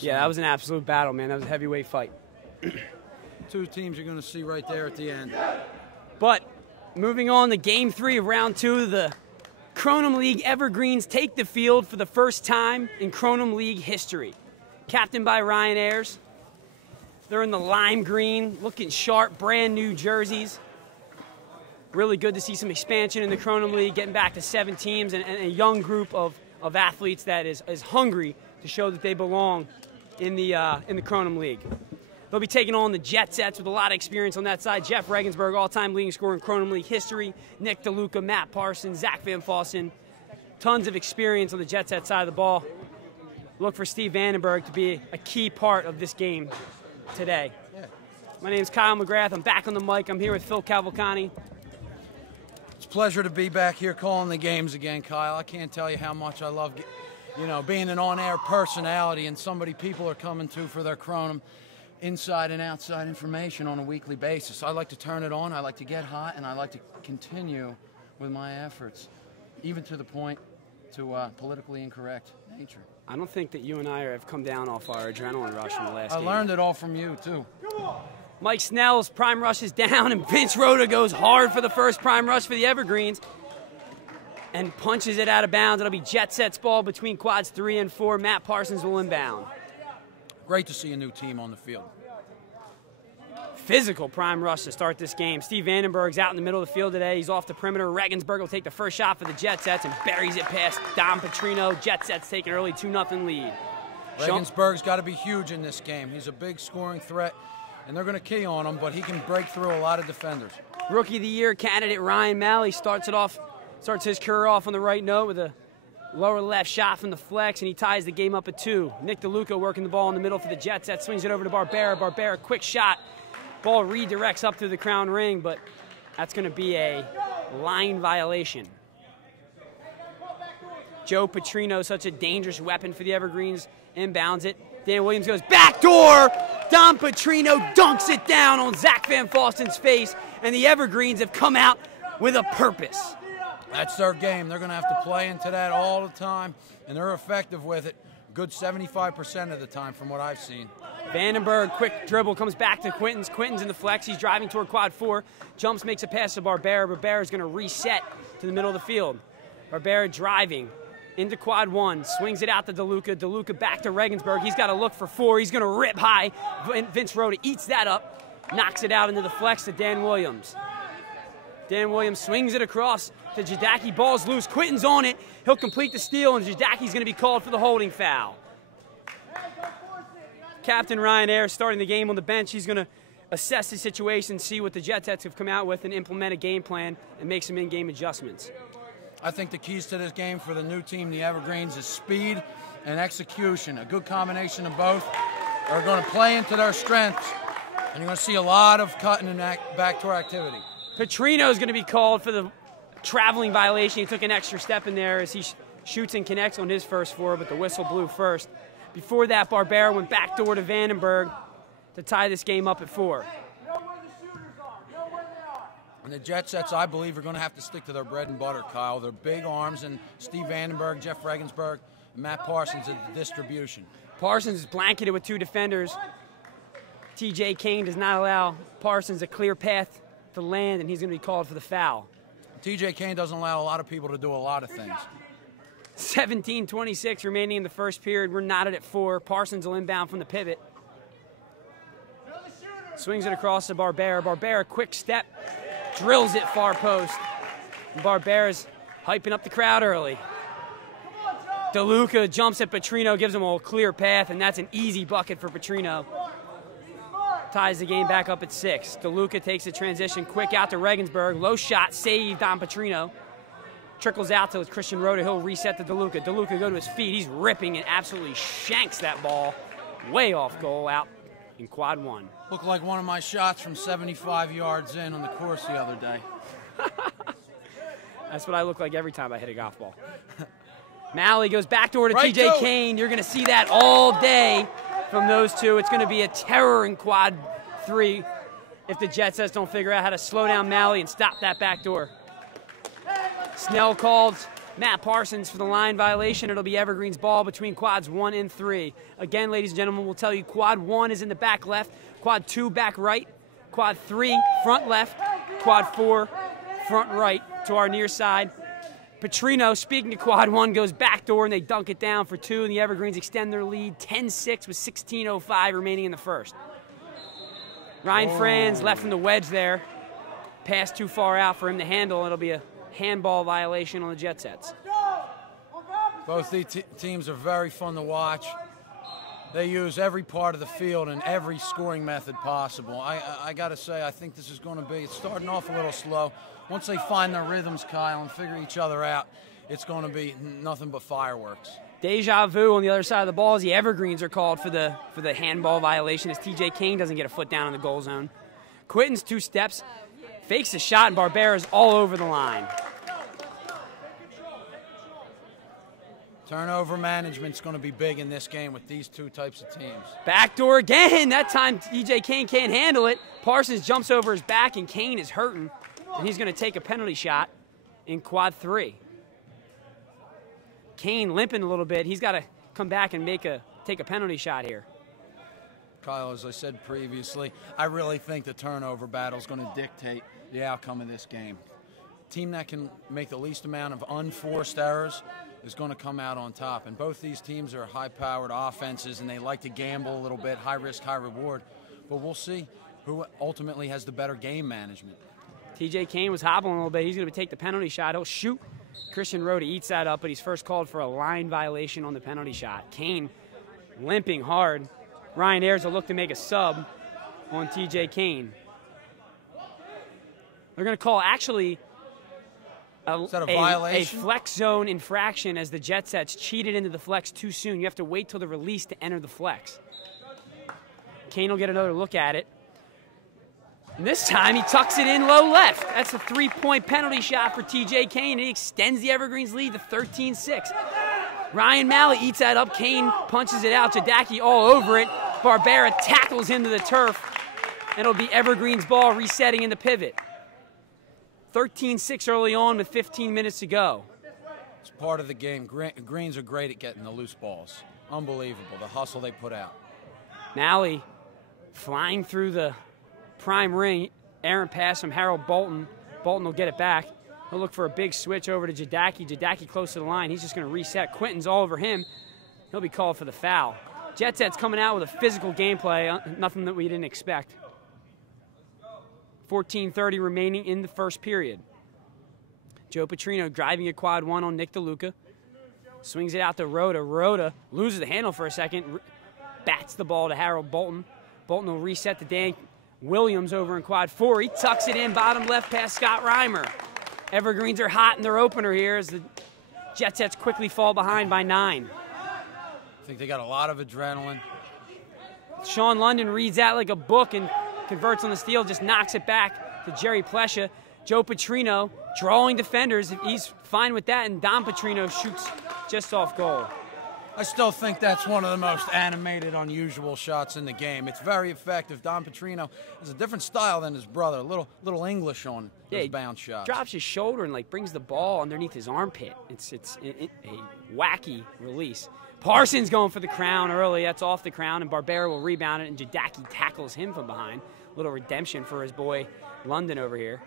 Yeah, that was an absolute battle, man. That was a heavyweight fight. Two teams you're going to see right there at the end. But moving on to Game 3 of Round 2, the Kronum League Evergreens take the field for the first time in Kronum League history. Captained by Ryan Ayers. They're in the lime green, looking sharp, brand new jerseys. Really good to see some expansion in the Kronum League, getting back to 7 teams and a young group of athletes that is hungry to show that they belong in the Kronum League. They'll be taking on the Jet Sets with a lot of experience on that side. Jeff Regensburg, all-time leading scorer in Kronum League history. Nick DeLuca, Matt Parsons, Zach Van Fossen. Tons of experience on the Jet Set side of the ball. Look for Steve Vandenberg to be a key part of this game today. My name is Kyle McGrath. I'm back on the mic. I'm here with Phil Cavalcante. It's a pleasure to be back here calling the games again, Kyle. I can't tell you how much I love, being an on-air personality and somebody people are coming to for their Kronum inside and outside information on a weekly basis. I like to turn it on, I like to get hot, and I like to continue with my efforts, even to the point to politically incorrect nature. I don't think that you and I have come down off our adrenaline rush in the last game. I learned it all from you, too. Mike Snell's prime rush is down, and Vince Rhoda goes hard for the first prime rush for the Evergreens and punches it out of bounds. It'll be Jet Sets ball between quads 3 and 4. Matt Parsons will inbound. Great to see a new team on the field. Physical prime rush to start this game. Steve Vandenberg's out in the middle of the field today. He's off the perimeter. Regensburg will take the first shot for the Jet Sets and buries it past Dom Petrino. Jet Sets take an early 2-0 lead. Regensburg's got to be huge in this game. He's a big scoring threat, and they're going to key on him, but he can break through a lot of defenders. Rookie of the Year candidate Ryan Malley starts his career off on the right note with a lower left shot from the flex, and he ties the game up at 2. Nick DeLuca working the ball in the middle for the Jet Set, swings it over to Barbera. Barbera, quick shot. Ball redirects up through the crown ring, but that's going to be a line violation. Joe Petrino, such a dangerous weapon for the Evergreens, inbounds it. Dan Williams goes backdoor. Dom Petrino dunks it down on Zach Van Fossen's face, and the Evergreens have come out with a purpose. That's their game. They're going to have to play into that all the time, and they're effective with it. Good 75% of the time from what I've seen. Vandenberg, quick dribble, comes back to Quinton's. Quinton's in the flex. He's driving toward quad 4. Jumps, makes a pass to Barbera. Barbera's going to reset to the middle of the field. Barbera driving into quad 1. Swings it out to DeLuca. DeLuca back to Regensburg. He's got to look for 4. He's going to rip high. Vince Rhoda eats that up. Knocks it out into the flex to Dan Williams. Dan Williams swings it across to Jadaki. Ball's loose. Quinton's on it. He'll complete the steal, and Jadaki's going to be called for the holding foul. Captain Ryan Ayers starting the game on the bench. He's going to assess the situation, see what the Jet Sets have come out with, and implement a game plan and make some in-game adjustments. I think the keys to this game for the new team, the Evergreens, is speed and execution. A good combination of both are going to play into their strengths, and you're going to see a lot of cutting and backdoor activity. Petrino is going to be called for the traveling violation. He took an extra step in there as he shoots and connects on his first 4, but the whistle blew first. Before that, Barbera went backdoor to Vandenberg to tie this game up at 4. And the Jet Sets, I believe, are going to have to stick to their bread and butter, Kyle. Their big arms, and Steve Vandenberg, Jeff Regensburg, and Matt Parsons at the distribution. Parsons is blanketed with 2 defenders. TJ Kane does not allow Parsons a clear path to land, and he's going to be called for the foul. TJ Kane doesn't allow a lot of people to do a lot of things. 17:26 remaining in the first period. We're knotted at 4. Parsons will inbound from the pivot. Swings it across to Barbera. Barbera, quick step, drills it far post. And Barbera's hyping up the crowd early. DeLuca jumps at Petrino, gives him a clear path, and that's an easy bucket for Petrino. Ties the game back up at 6. DeLuca takes the transition quick out to Regensburg. Low shot, saved on Petrino. Trickles out to Christian Rhoda. He'll reset to DeLuca. DeLuca go to his feet. He's ripping and absolutely shanks that ball way off goal out in quad 1. Looked like one of my shots from 75 yards in on the course the other day. That's what I look like every time I hit a golf ball. Malley goes backdoor to TJ Kane. You're going to see that all day from those two. It's going to be a terror in quad 3 if the Jet Sets don't figure out how to slow down Malley and stop that backdoor. Snell called Matt Parsons for the line violation. It'll be Evergreen's ball between quads 1 and 3. Again, ladies and gentlemen, we'll tell you quad 1 is in the back left, quad 2 back right, quad 3 front left, quad 4 front right to our near side. Petrino, speaking of quad 1, goes backdoor and they dunk it down for 2, and the Evergreens extend their lead 10-6 with 16:05 remaining in the first. Ryan Franz left from the wedge there. Pass too far out for him to handle. It'll be a handball violation on the Jet Sets. Both these teams are very fun to watch. They use every part of the field and every scoring method possible. I got to say, I think this is going to be, it's starting off a little slow. Once they find their rhythms, Kyle, and figure each other out, it's going to be nothing but fireworks. Deja vu on the other side of the ball as the Evergreens are called for the handball violation as TJ Kane doesn't get a foot down in the goal zone. Quitten's 2 steps, fakes the shot, and Barbera's all over the line. Turnover management's going to be big in this game with these 2 types of teams. Backdoor again. That time TJ Kane can't handle it. Parsons jumps over his back, and Kane is hurting, and he's going to take a penalty shot in quad 3. Kane limping a little bit. He's got to come back and take a penalty shot here. Kyle, as I said previously, I really think the turnover battle is going to dictate the outcome of this game. Team that can make the least amount of unforced errors is going to come out on top. And both these teams are high-powered offenses, and they like to gamble a little bit, high risk, high reward. But we'll see who ultimately has the better game management. TJ Kane was hobbling a little bit. He's going to take the penalty shot. He'll shoot. Christian Rhoda eats that up, but he's first called for a line violation on the penalty shot. Kane limping hard. Ryan Ayers will look to make a sub on TJ Kane. They're going to call actually a flex zone infraction as the Jet Sets cheated into the flex too soon. You have to wait till the release to enter the flex. Kane will get another look at it. And this time he tucks it in low left. That's a 3-point penalty shot for TJ Kane, and he extends the Evergreens lead to 13-6. Ryan Malley eats that up. Kane punches it out. Jadaki all over it. Barbera tackles him to the turf. And it'll be Evergreen's ball resetting in the pivot. 13-6 early on with 15 minutes to go. It's part of the game. Greens are great at getting the loose balls. Unbelievable, the hustle they put out. Malley flying through the prime ring. Errant pass from Harold Bolton. Bolton will get it back. He'll look for a big switch over to Jadaki. Jadaki close to the line. He's just going to reset. Quinton's all over him. He'll be called for the foul. Jet Set's coming out with a physical gameplay, nothing that we didn't expect. 14:30 remaining in the first period. Joe Petrino driving a quad 1 on Nick DeLuca. Swings it out to Rhoda. Rhoda loses the handle for a second. Bats the ball to Harold Bolton. Bolton will reset to Dan Williams over in quad 4. He tucks it in bottom left past Scott Reimer. Evergreens are hot in their opener here as the Jet Sets quickly fall behind by 9. I think they got a lot of adrenaline. Sean London reads that like a book and converts on the steal, just knocks it back to Jerry Plesha. Joe Petrino drawing defenders. He's fine with that, and Don Petrino shoots just off goal. I still think that's one of the most animated, unusual shots in the game. It's very effective. Don Petrino has a different style than his brother. A little English on those bounce shots. Drops his shoulder and brings the ball underneath his armpit. It's a wacky release. Parsons going for the crown early. That's off the crown, and Barbera will rebound it, and Jadaki tackles him from behind. A little redemption for his boy London over here.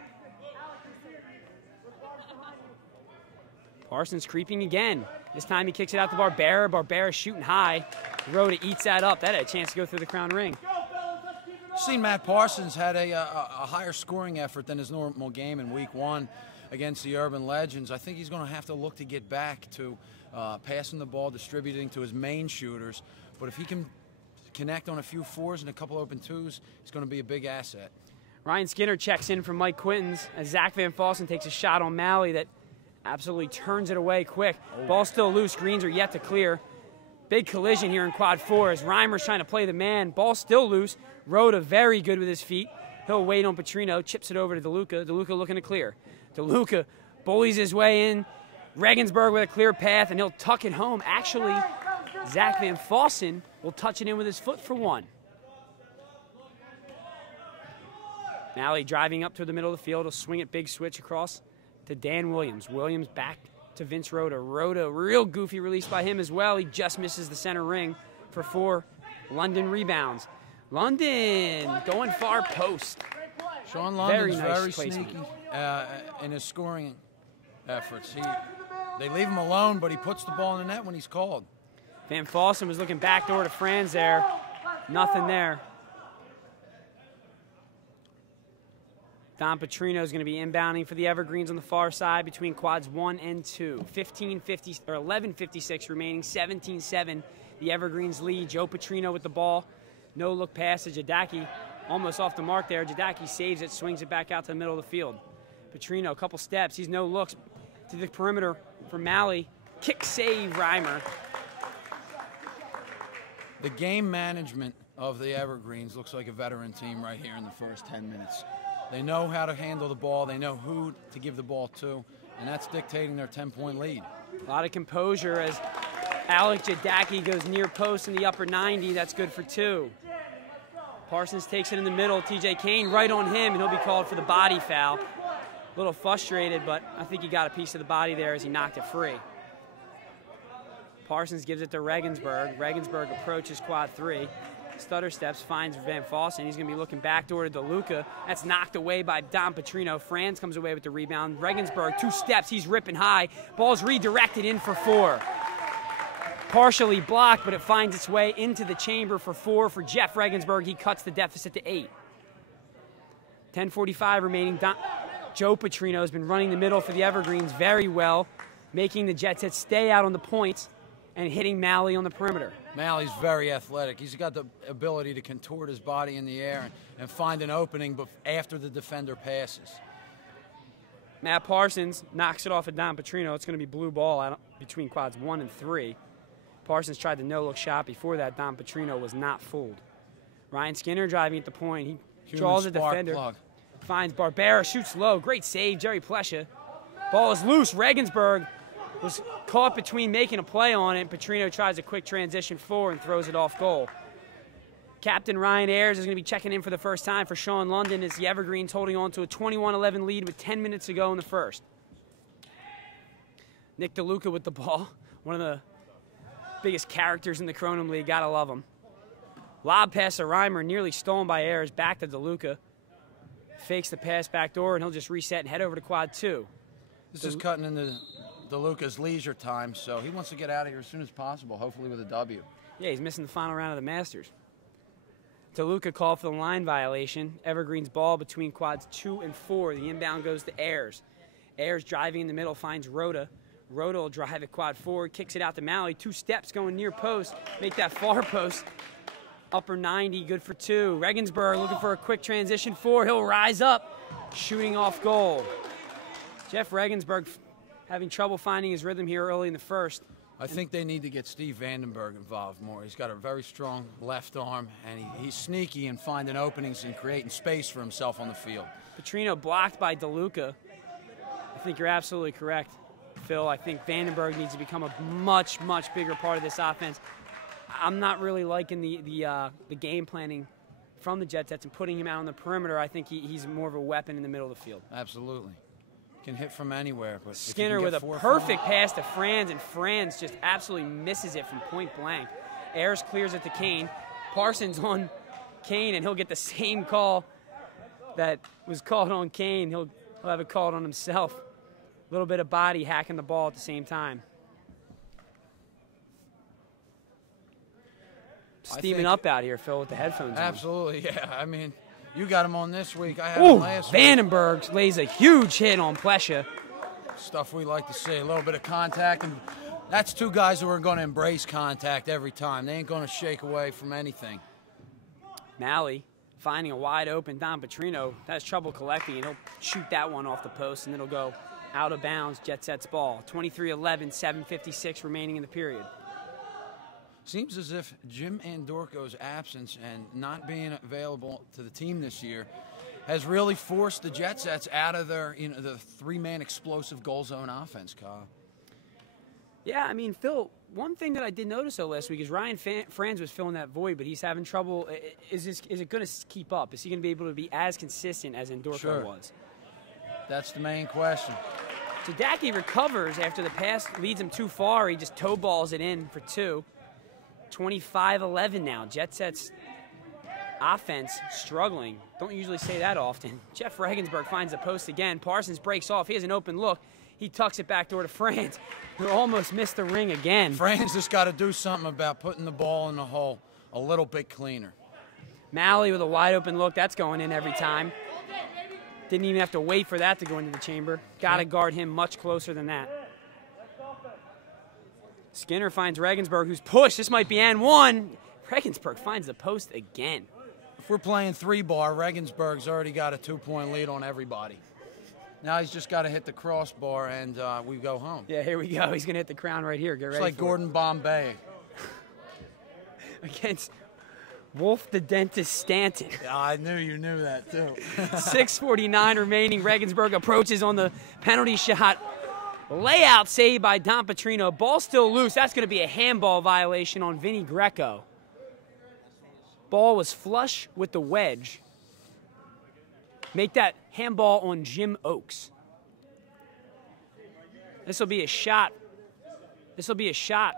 Parsons creeping again. This time he kicks it out to Barbera. Barbera shooting high. Rhoda eats that up. That had a chance to go through the crown ring. Seen Matt Parsons had a higher scoring effort than his normal game in week 1 against the Urban Legends. I think he's going to have to look to get back to passing the ball, distributing to his main shooters. But if he can connect on a few 4s and a couple open 2s, he's going to be a big asset. Ryan Skinner checks in from Mike Quintons as Zach Van Fossen takes a shot on Malley that absolutely turns it away quick. Ball still loose. Greens are yet to clear. Big collision here in quad 4 as Reimer's trying to play the man. Ball still loose. Rhoda very good with his feet. He'll wait on Petrino. Chips it over to DeLuca. DeLuca looking to clear. DeLuca bullies his way in. Regensburg with a clear path, and he'll tuck it home. Actually, Zach Van Fossen will touch it in with his foot for 1. Malley driving up to the middle of the field. He'll swing it big switch across to Dan Williams. Williams back to Vince Rhoda. Rhoda, real goofy release by him as well. He just misses the center ring for 4. London rebounds. London going far post. Sean London's very placement. sneaky in his scoring efforts. They leave him alone, but he puts the ball in the net when he's called. Van Fossen was looking backdoor to Franz there. Nothing there. Don Petrino is going to be inbounding for the Evergreens on the far side between quads 1 and 2. 11:56 remaining, 17-7. The Evergreens lead. Joe Petrino with the ball. No look pass to Jadaki. Almost off the mark there. Jadaki saves it, swings it back out to the middle of the field. Petrino, a couple steps. He's no looks to the perimeter for Malley. Kick save, Reimer. The game management of the Evergreens looks like a veteran team right here in the first 10 minutes. They know how to handle the ball. They know who to give the ball to, and that's dictating their 10-point lead. A lot of composure as Alec Jadaki goes near post in the upper 90. That's good for 2. Parsons takes it in the middle. TJ Kane right on him, and he'll be called for the body foul. A little frustrated, but I think he got a piece of the body there as he knocked it free. Parsons gives it to Regensburg. Regensburg approaches quad 3. Stutter steps, finds Van Fossen. He's going to be looking backdoor to DeLuca. That's knocked away by Don Petrino. Franz comes away with the rebound. Regensburg, 2 steps. He's ripping high. Ball's redirected in for 4. Partially blocked, but it finds its way into the chamber for 4 for Jeff Regensburg. He cuts the deficit to 8. 10:45 remaining. Joe Petrino has been running the middle for the Evergreens very well, making the Jet Sets stay out on the points and hitting Malley on the perimeter. Malley's very athletic. He's got the ability to contort his body in the air and find an opening after the defender passes. Matt Parsons knocks it off of Don Petrino. It's going to be blue ball out between quads 1 and 3. Parsons tried the no-look shot. Before that, Don Petrino was not fooled. Ryan Skinner driving at the point. He draws a defender. Plug. Finds Barbera, shoots low. Great save, Jerry Plesha. Ball is loose. Regensburg was caught between making a play on it. Petrino tries a quick transition 4 and throws it off goal. Captain Ryan Ayers is going to be checking in for the first time for Sean London as the Evergreens holding on to a 21-11 lead with 10 minutes to go in the first. Nick DeLuca with the ball. One of the biggest characters in the Kronum League. Gotta love him. Lob pass to Reimer, nearly stolen by Ayers. Back to DeLuca. Fakes the pass back door, and he'll just reset and head over to quad 2. This is cutting into DeLuca's leisure time, so he wants to get out of here as soon as possible, hopefully with a W. Yeah, he's missing the final round of the Masters. DeLuca called for the line violation. Evergreen's ball between quads 2 and 4. The inbound goes to Ayers. Ayers driving in the middle finds Rhoda. Rhoda will drive at quad 4, kicks it out to Malley. 2 steps going near post, make that far post. Upper 90, good for 2. Regensburg looking for a quick transition 4. He'll rise up, shooting off goal. Jeff Regensburg having trouble finding his rhythm here early in the first. I think they need to get Steve Vandenberg involved more. He's got a very strong left arm, and he's sneaky in finding openings and creating space for himself on the field. Petrino blocked by DeLuca. I think you're absolutely correct, Phil. I think Vandenberg needs to become a much, much bigger part of this offense. I'm not really liking the game planning from the Jet Sets and putting him out on the perimeter. I think he's more of a weapon in the middle of the field. Absolutely. Can hit from anywhere. But Skinner with a perfect pass to Franz, and Franz just absolutely misses it from point blank. Ayers clears it to Kane. Parsons on Kane, and he'll get the same call that was called on Kane. He'll have it called on himself. A little bit of body hacking the ball at the same time. Steaming up out here, Phil, with the headphones on. Absolutely, yeah. I mean, you got him on this week. I had him last week. Vandenberg lays a huge hit on Plesha. Stuff we like to see, a little bit of contact. And that's 2 guys who are going to embrace contact every time. They ain't going to shake away from anything. Malley finding a wide open Don Petrino. Has trouble collecting, and he'll shoot that one off the post, and it'll go out of bounds. Jet Sets ball. 23-11, 7:56 remaining in the period. Seems as if Jim Andorko's absence and not being available to the team this year has really forced the Jet Sets out of their, the 3-man explosive goal zone offense, Kyle. Yeah, I mean, Phil, one thing that I did notice though last week is Ryan Franz was filling that void, but he's having trouble. Is it going to keep up? Is he going to be able to be as consistent as Andorko was? That's the main question. Jadaki recovers after the pass leads him too far. He just toe balls it in for 2. 25-11 now. Jet Set's offense struggling. Don't usually say that often. Jeff Regensburg finds the post again. Parsons breaks off. He has an open look. He tucks it back door to Franz, who almost missed the ring again. Franz just got to do something about putting the ball in the hole a little bit cleaner. Malley with a wide open look. That's going in every time. Didn't even have to wait for that to go into the chamber. Got to guard him much closer than that. Skinner finds Regensburg, who's pushed. This might be and one. Regensburg finds the post again. If we're playing 3-bar, Regensburg's already got a 2-point lead on everybody. Now he's just got to hit the crossbar, and we go home. Yeah, here we go. He's going to hit the crown right here. Get ready for it. It's like Gordon Bombay. Against Wolf the Dentist Stanton. Yeah, I knew you knew that, too. 6:49 remaining. Regensburg approaches on the penalty shot. Layout saved by Don Petrino. Ball still loose. That's going to be a handball violation on Vinny Greco. Ball was flush with the wedge. Make that handball on Jim Oakes. This will be a shot. This will be a shot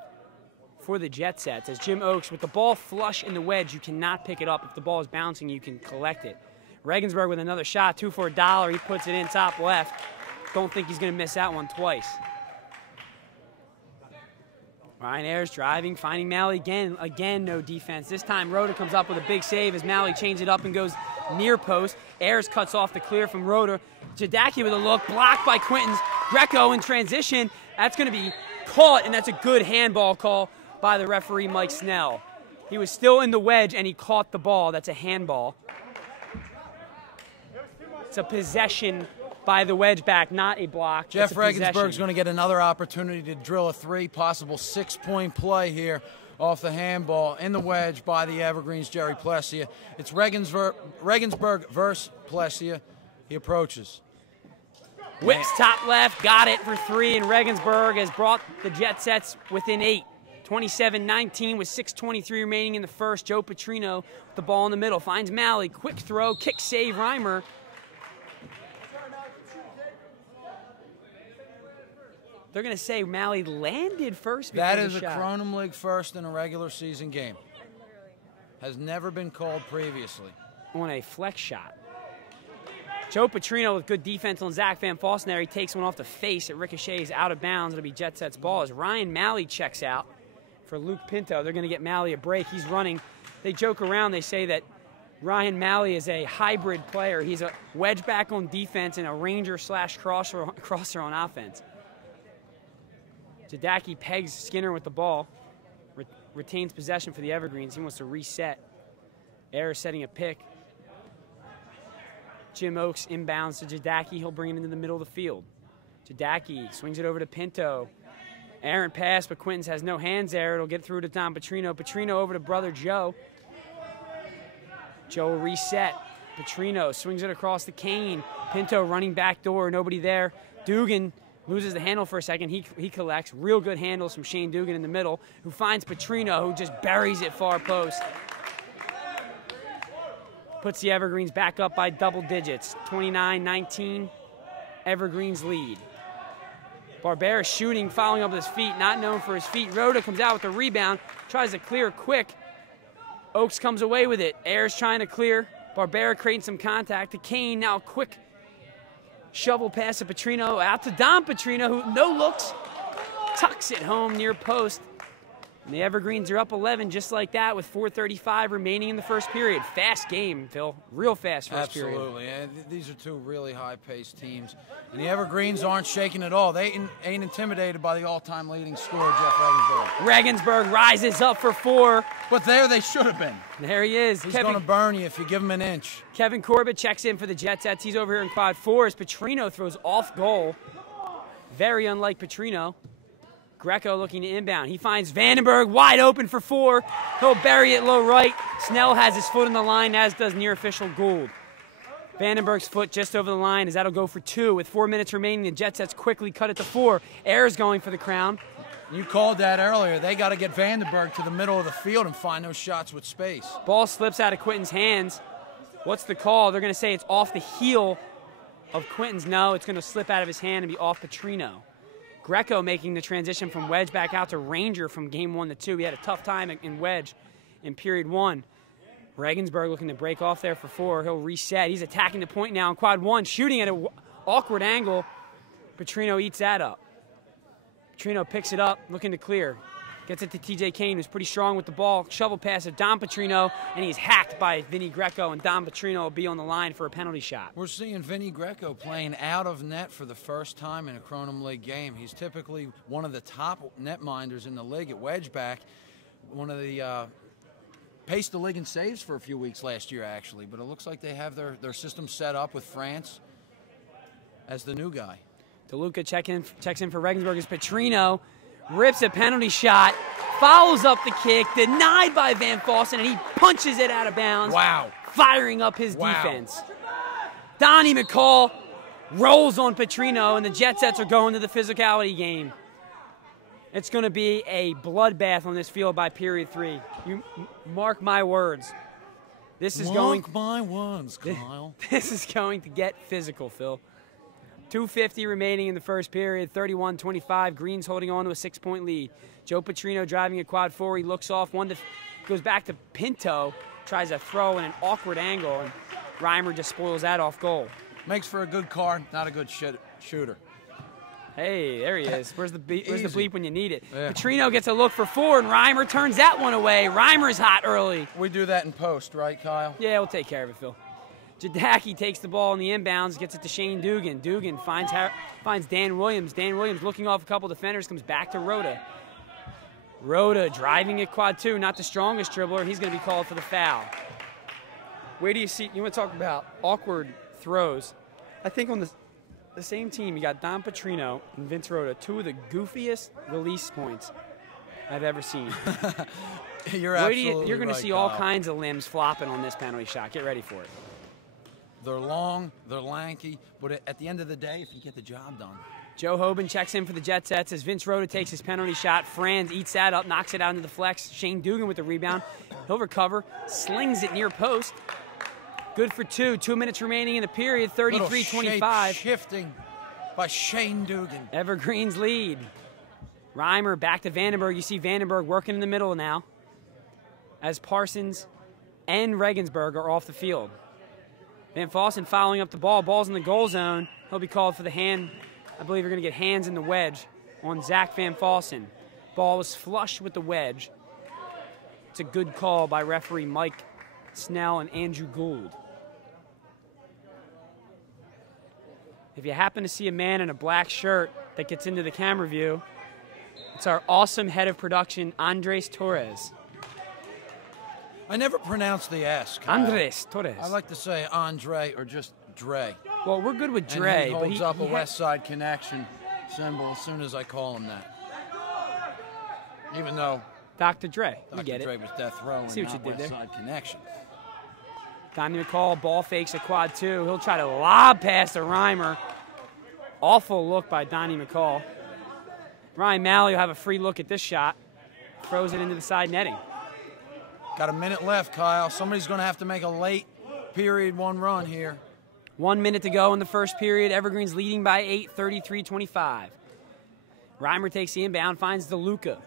for the Jet Sets. As Jim Oakes, with the ball flush in the wedge, you cannot pick it up. If the ball is bouncing, you can collect it. Regensburg with another shot, 2 for $1. He puts it in top left. Don't think he's going to miss that one twice. Ryan Ayers driving, finding Malley again. Again, no defense. This time, Rhoda comes up with a big save as Malley changes it up and goes near post. Ayers cuts off the clear from Rhoda. Jadaki with a look, blocked by Quintons. Greco in transition. That's going to be caught, and that's a good handball call by the referee, Mike Snell. He was still in the wedge, and he caught the ball. That's a handball. It's a possession by the wedge back, not a block. Jeff Regensburg's going to get another opportunity to drill a 3, possible 6-point play here off the handball in the wedge by the Evergreens, Jerry Plessia. It's Regensburg versus Plessia. He approaches. Whips top left, got it for 3, and Regensburg has brought the Jet Sets within 8. 27-19 with 6:23 remaining in the first. Joe Petrino with the ball in the middle. Finds Malley. Quick throw, kick save, Reimer. They're going to say Malley landed first before that the is shot. a Kronum League first in a regular season game. Has never been called previously. On a flex shot. Joe Petrino with good defense on Zach Van Fossen. He takes one off the face. It ricochets out of bounds. It'll be Jet Set's ball as Ryan Malley checks out for Luke Pinto. They're going to get Malley a break. He's running. They joke around. They say that Ryan Malley is a hybrid player. He's a wedge back on defense and a ranger / crosser on offense. Jadaki pegs Skinner with the ball. Retains possession for the Evergreens. He wants to reset. Ayers setting a pick. Jim Oakes inbounds to Jadaki. He'll bring it into the middle of the field. Jadaki swings it over to Pinto. Errant pass, but Quintons has no hands there. It'll get through to Don Petrino. Petrino over to brother Joe. Joe will reset. Petrino swings it across the cane. Pinto running back door, nobody there. Dugan loses the handle for a second. He collects. Real good handles from Shane Dugan in the middle, who finds Petrino, who just buries it far post. Puts the Evergreens back up by double digits. 29-19, Evergreens lead. Barbera shooting, following up with his feet, not known for his feet. Rhoda comes out with the rebound, tries to clear quick. Oakes comes away with it. Ayers trying to clear. Barbera creating some contact. To Kane, now quick shovel pass to Petrino, out to Don Petrino, who no looks, tucks it home near post. And the Evergreens are up 11 just like that with 4:35 remaining in the first period. Fast game, Phil. Real fast first period. Absolutely. And these are two really high-paced teams. And the Evergreens aren't shaking at all. They ain't intimidated by the all-time leading scorer, Jeff Regensburg. Regensburg rises up for 4. But there they should have been. There he is. He's going to burn you if you give him an inch. Kevin Corbett checks in for the Jet Sets. He's over here in quad 4 as Petrino throws off goal. Very unlike Petrino. Greco looking to inbound. He finds Vandenberg wide open for 4. He'll bury it low right. Snell has his foot on the line, as does near official Gould. Vandenberg's foot just over the line as that'll go for 2. With 4 minutes remaining, the Jet Sets quickly cut it to 4. Ayers going for the crown. You called that earlier. They got to get Vandenberg to the middle of the field and find those shots with space. Ball slips out of Quinton's hands. What's the call? They're going to say it's off the heel of Quinton's. No, it's going to slip out of his hand and be off Petrino. Greco making the transition from wedge back out to Ranger from game 1 to 2. He had a tough time in wedge in period 1. Regensburg looking to break off there for 4. He'll reset. He's attacking the point now in quad 1, shooting at an awkward angle. Petrino eats that up. Petrino picks it up, looking to clear. Gets it to TJ Kane, who's pretty strong with the ball. Shovel pass of Don Petrino, and he's hacked by Vinny Greco, and Don Petrino will be on the line for a penalty shot. We're seeing Vinny Greco playing out of net for the first time in a Kronum League game. He's typically one of the top netminders in the league at wedgeback. One of the paced the league in saves for a few weeks last year, actually. But it looks like they have their system set up with France as the new guy. DeLuca checks in for Regensburg as Petrino rips a penalty shot, follows up the kick, denied by Van Fossen, and he punches it out of bounds. Wow. Firing up his defense. Donnie McCall rolls on Petrino, and the Jet Sets are going to the physicality game. It's going to be a bloodbath on this field by period 3. You mark my words. This is mark my words, Kyle. This is going to get physical, Phil. 2:50 remaining in the first period, 31-25. Greens holding on to a 6-point lead. Joe Petrino driving a quad 4. He looks off. Goes back to Pinto. Tries a throw in an awkward angle, and Reimer just spoils that off goal. Makes for a good card, not a good shooter. Hey, there he is. Where's the bleep when you need it? Yeah. Petrino gets a look for 4, and Reimer turns that one away. Reimer's hot early. We do that in post, right, Kyle? Yeah, we'll take care of it, Phil. Jadacki takes the ball in the inbounds, gets it to Shane Dugan. Dugan finds Dan Williams. Dan Williams looking off a couple defenders, comes back to Rhoda. Rhoda driving at quad 2, not the strongest dribbler. He's going to be called for the foul. Where do you see, you want to talk about awkward throws? I think on the same team, you got Don Petrino and Vince Rhoda, 2 of the goofiest release points I've ever seen. You're absolutely You're going to right, see all Kyle. kinds of limbs flopping on this penalty shot. Get ready for it. They're long, they're lanky, but at the end of the day, if you get the job done. Joe Hoban checks in for the Jet Sets as Vince Rhoda takes his penalty shot. Franz eats that up, knocks it out into the flex. Shane Dugan with the rebound. He'll recover, slings it near post. Good for 2. 2 minutes remaining in the period, 33-25. Shifting by Shane Dugan. Evergreens lead. Reimer back to Vandenberg. You see Vandenberg working in the middle now as Parsons and Regensburg are off the field. Van Fossen following up the ball. Ball's in the goal zone. He'll be called for the hand. I believe you're going to get hands in the wedge on Zach Van Fossen. Ball was flush with the wedge. It's a good call by referee Mike Snell and Andrew Gould. If you happen to see a man in a black shirt that gets into the camera view, it's our awesome head of production, Andres Torres. I never pronounce the S, Kyle. Andres Torres. I like to say Andre or just Dre. Well, we're good with Dre. And he holds but up a West Side Connection symbol as soon as I call him that. Even though Dr. Dre. We Dr. get Dre it. was Death Row and See what you not did West there. Side Connection. Donnie McCall, ball fakes at quad 2. He'll try to lob past to Reimer. Awful look by Donnie McCall. Ryan Malley will have a free look at this shot. Throws it into the side netting. Got a minute left, Kyle. Somebody's going to have to make a late period 1 run here. 1 minute to go in the first period. Evergreens leading by 8, 33-25. Reimer takes the inbound, finds DeLuca.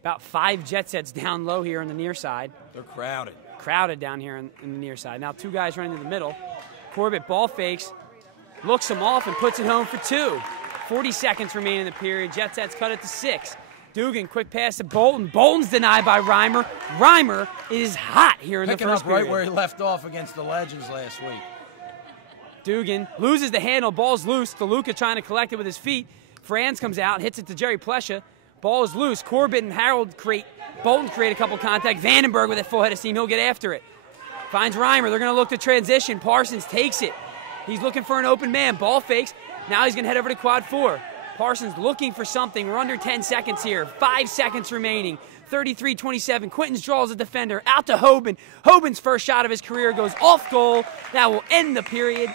About 5 Jet Sets down low here on the near side. They're crowded. Crowded down here in the near side. Now 2 guys running to the middle. Corbett ball fakes, looks him off and puts it home for 2. 40 seconds remaining in the period. Jet Sets cut it to 6. Dugan, quick pass to Bolton. Bolton's denied by Reimer. Reimer is hot here in the first period. Picking up right where he left off against the Legends last week. Dugan loses the handle. Ball's loose. DeLuca trying to collect it with his feet. Franz comes out and hits it to Jerry Plesha. Ball is loose. Corbett and Harold Bolton create a couple contact. Vandenberg with a full head of steam. He'll get after it. Finds Reimer. They're going to look to transition. Parsons takes it. He's looking for an open man. Ball fakes. Now he's going to head over to quad 4. Parsons looking for something. We're under 10 seconds here. 5 seconds remaining. 33-27. Quinton's draws a defender. Out to Hoban. Hoban's first shot of his career goes off goal. That will end the period.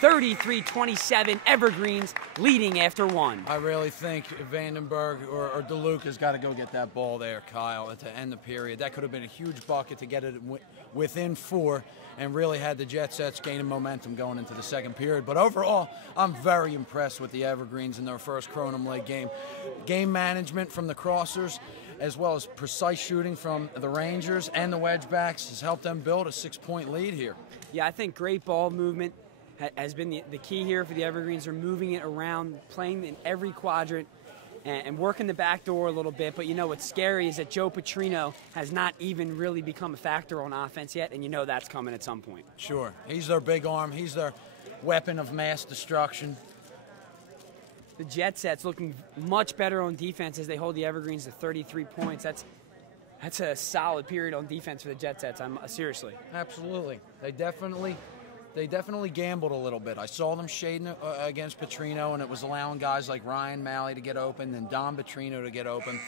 33-27, Evergreens leading after one. I really think Vandenberg or DeLuca's got to go get that ball there, Kyle, to end the period. That could have been a huge bucket to get it within 4 and really had the Jet Sets gaining momentum going into the second period. But overall, I'm very impressed with the Evergreens in their first Kronum League game. Game management from the crossers, as well as precise shooting from the Rangers and the Wedgebacks, has helped them build a 6-point lead here. Yeah, I think great ball movement has been the key here for the Evergreens. They're moving it around, playing in every quadrant, and working the back door a little bit. But you know what's scary is that Joe Petrino has not even really become a factor on offense yet, and you know that's coming at some point. Sure. He's their big arm. He's their weapon of mass destruction. The Jet Sets looking much better on defense as they hold the Evergreens to 33 points. That's a solid period on defense for the Jet Sets. Seriously. Absolutely. They definitely gambled a little bit. I saw them shading against Petrino, and it was allowing guys like Ryan Malley to get open and Don Petrino to get open.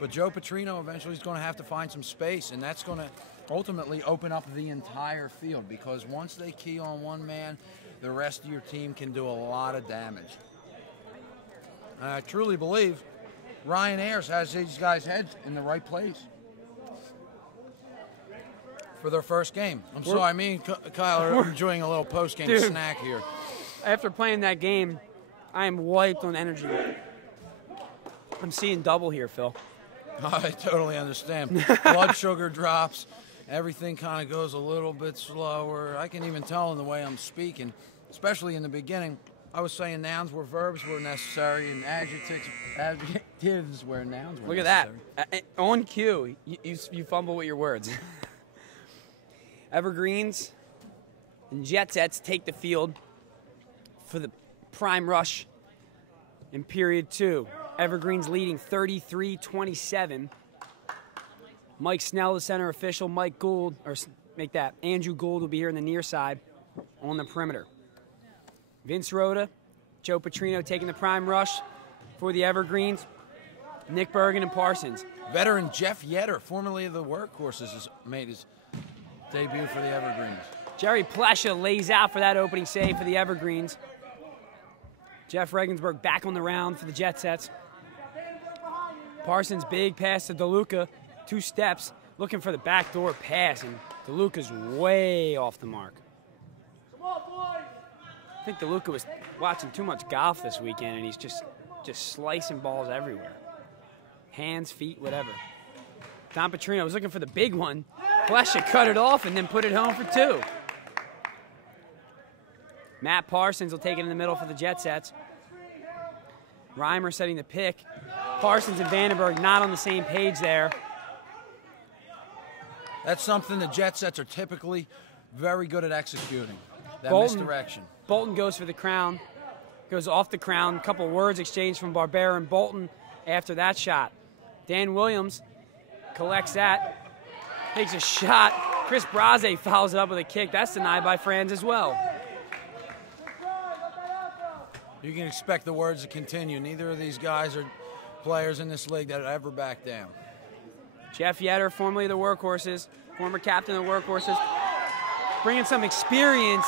But Joe Petrino eventually is going to have to find some space, and that's going to ultimately open up the entire field, because once they key on one man, the rest of your team can do a lot of damage. And I truly believe Ryan Ayers has these guys' heads in the right place for their first game. I'm sorry, me and Kyle are enjoying a little post-game snack here. After playing that game, I am wiped on energy. I'm seeing double here, Phil. I totally understand. Blood sugar drops. Everything kind of goes a little bit slower. I can even tell in the way I'm speaking, especially in the beginning. I was saying nouns where verbs were necessary and adjectives where nouns were necessary. Look at that. On cue, you fumble with your words. Evergreens and Jet Sets take the field for the prime rush in period 2. Evergreens leading 33-27. Mike Snell, the center official. Andrew Gould will be here on the near side on the perimeter. Vince Rhoda, Joe Petrino taking the prime rush for the Evergreens. Nick Bergen and Parsons. Veteran Jeff Yetter, formerly of the Workhorses, has made his debut for the Evergreens. Jerry Plesha lays out for that opening save for the Evergreens. Jeff Regensburg back on the round for the Jet Sets. Parsons, big pass to DeLuca. 2 steps, looking for the backdoor pass, and DeLuca's way off the mark. I think DeLuca was watching too much golf this weekend, and he's just slicing balls everywhere. Hands, feet, whatever. Don Petrino was looking for the big one. Plesha cut it off and then put it home for 2. Matt Parsons will take it in the middle for the Jet Sets. Reimer setting the pick. Parsons and Vandenberg not on the same page there. That's something the Jet Sets are typically very good at executing. That misdirection. Bolton goes for the crown. Goes off the crown. A couple words exchanged from Barbera and Bolton after that shot. Dan Williams collects that. Takes a shot. Chris Braze fouls it up with a kick. That's denied by Franz as well. You can expect the words to continue. Neither of these guys are players in this league that ever back down. Jeff Yetter, formerly of the Workhorses, former captain of the Workhorses, bringing some experience,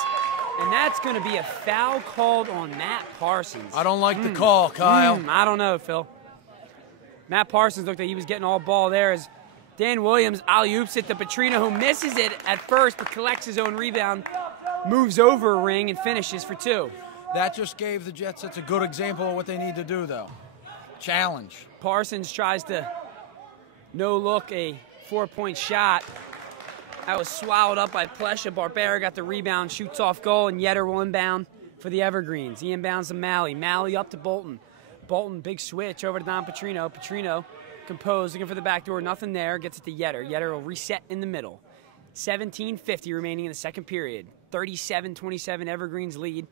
and that's going to be a foul called on Matt Parsons. I don't like the call, Kyle. I don't know, Phil. Matt Parsons looked like he was getting all ball there as Dan Williams alley-oops it to Petrino, who misses it at first but collects his own rebound, moves over a ring, and finishes for 2. That just gave the Jet Sets a good example of what they need to do, though. Challenge. Parsons tries to no-look a 4-point shot. That was swallowed up by Plesha. Barbera got the rebound, shoots off goal, and Yetter will inbound for the Evergreens. He inbounds to Malley. Malley up to Bolton. Bolton, big switch over to Don Petrino. Petrino, composed, looking for the back door. Nothing there. Gets it to Yetter. Yetter will reset in the middle. 17:50 remaining in the second period. 37-27 Evergreens lead.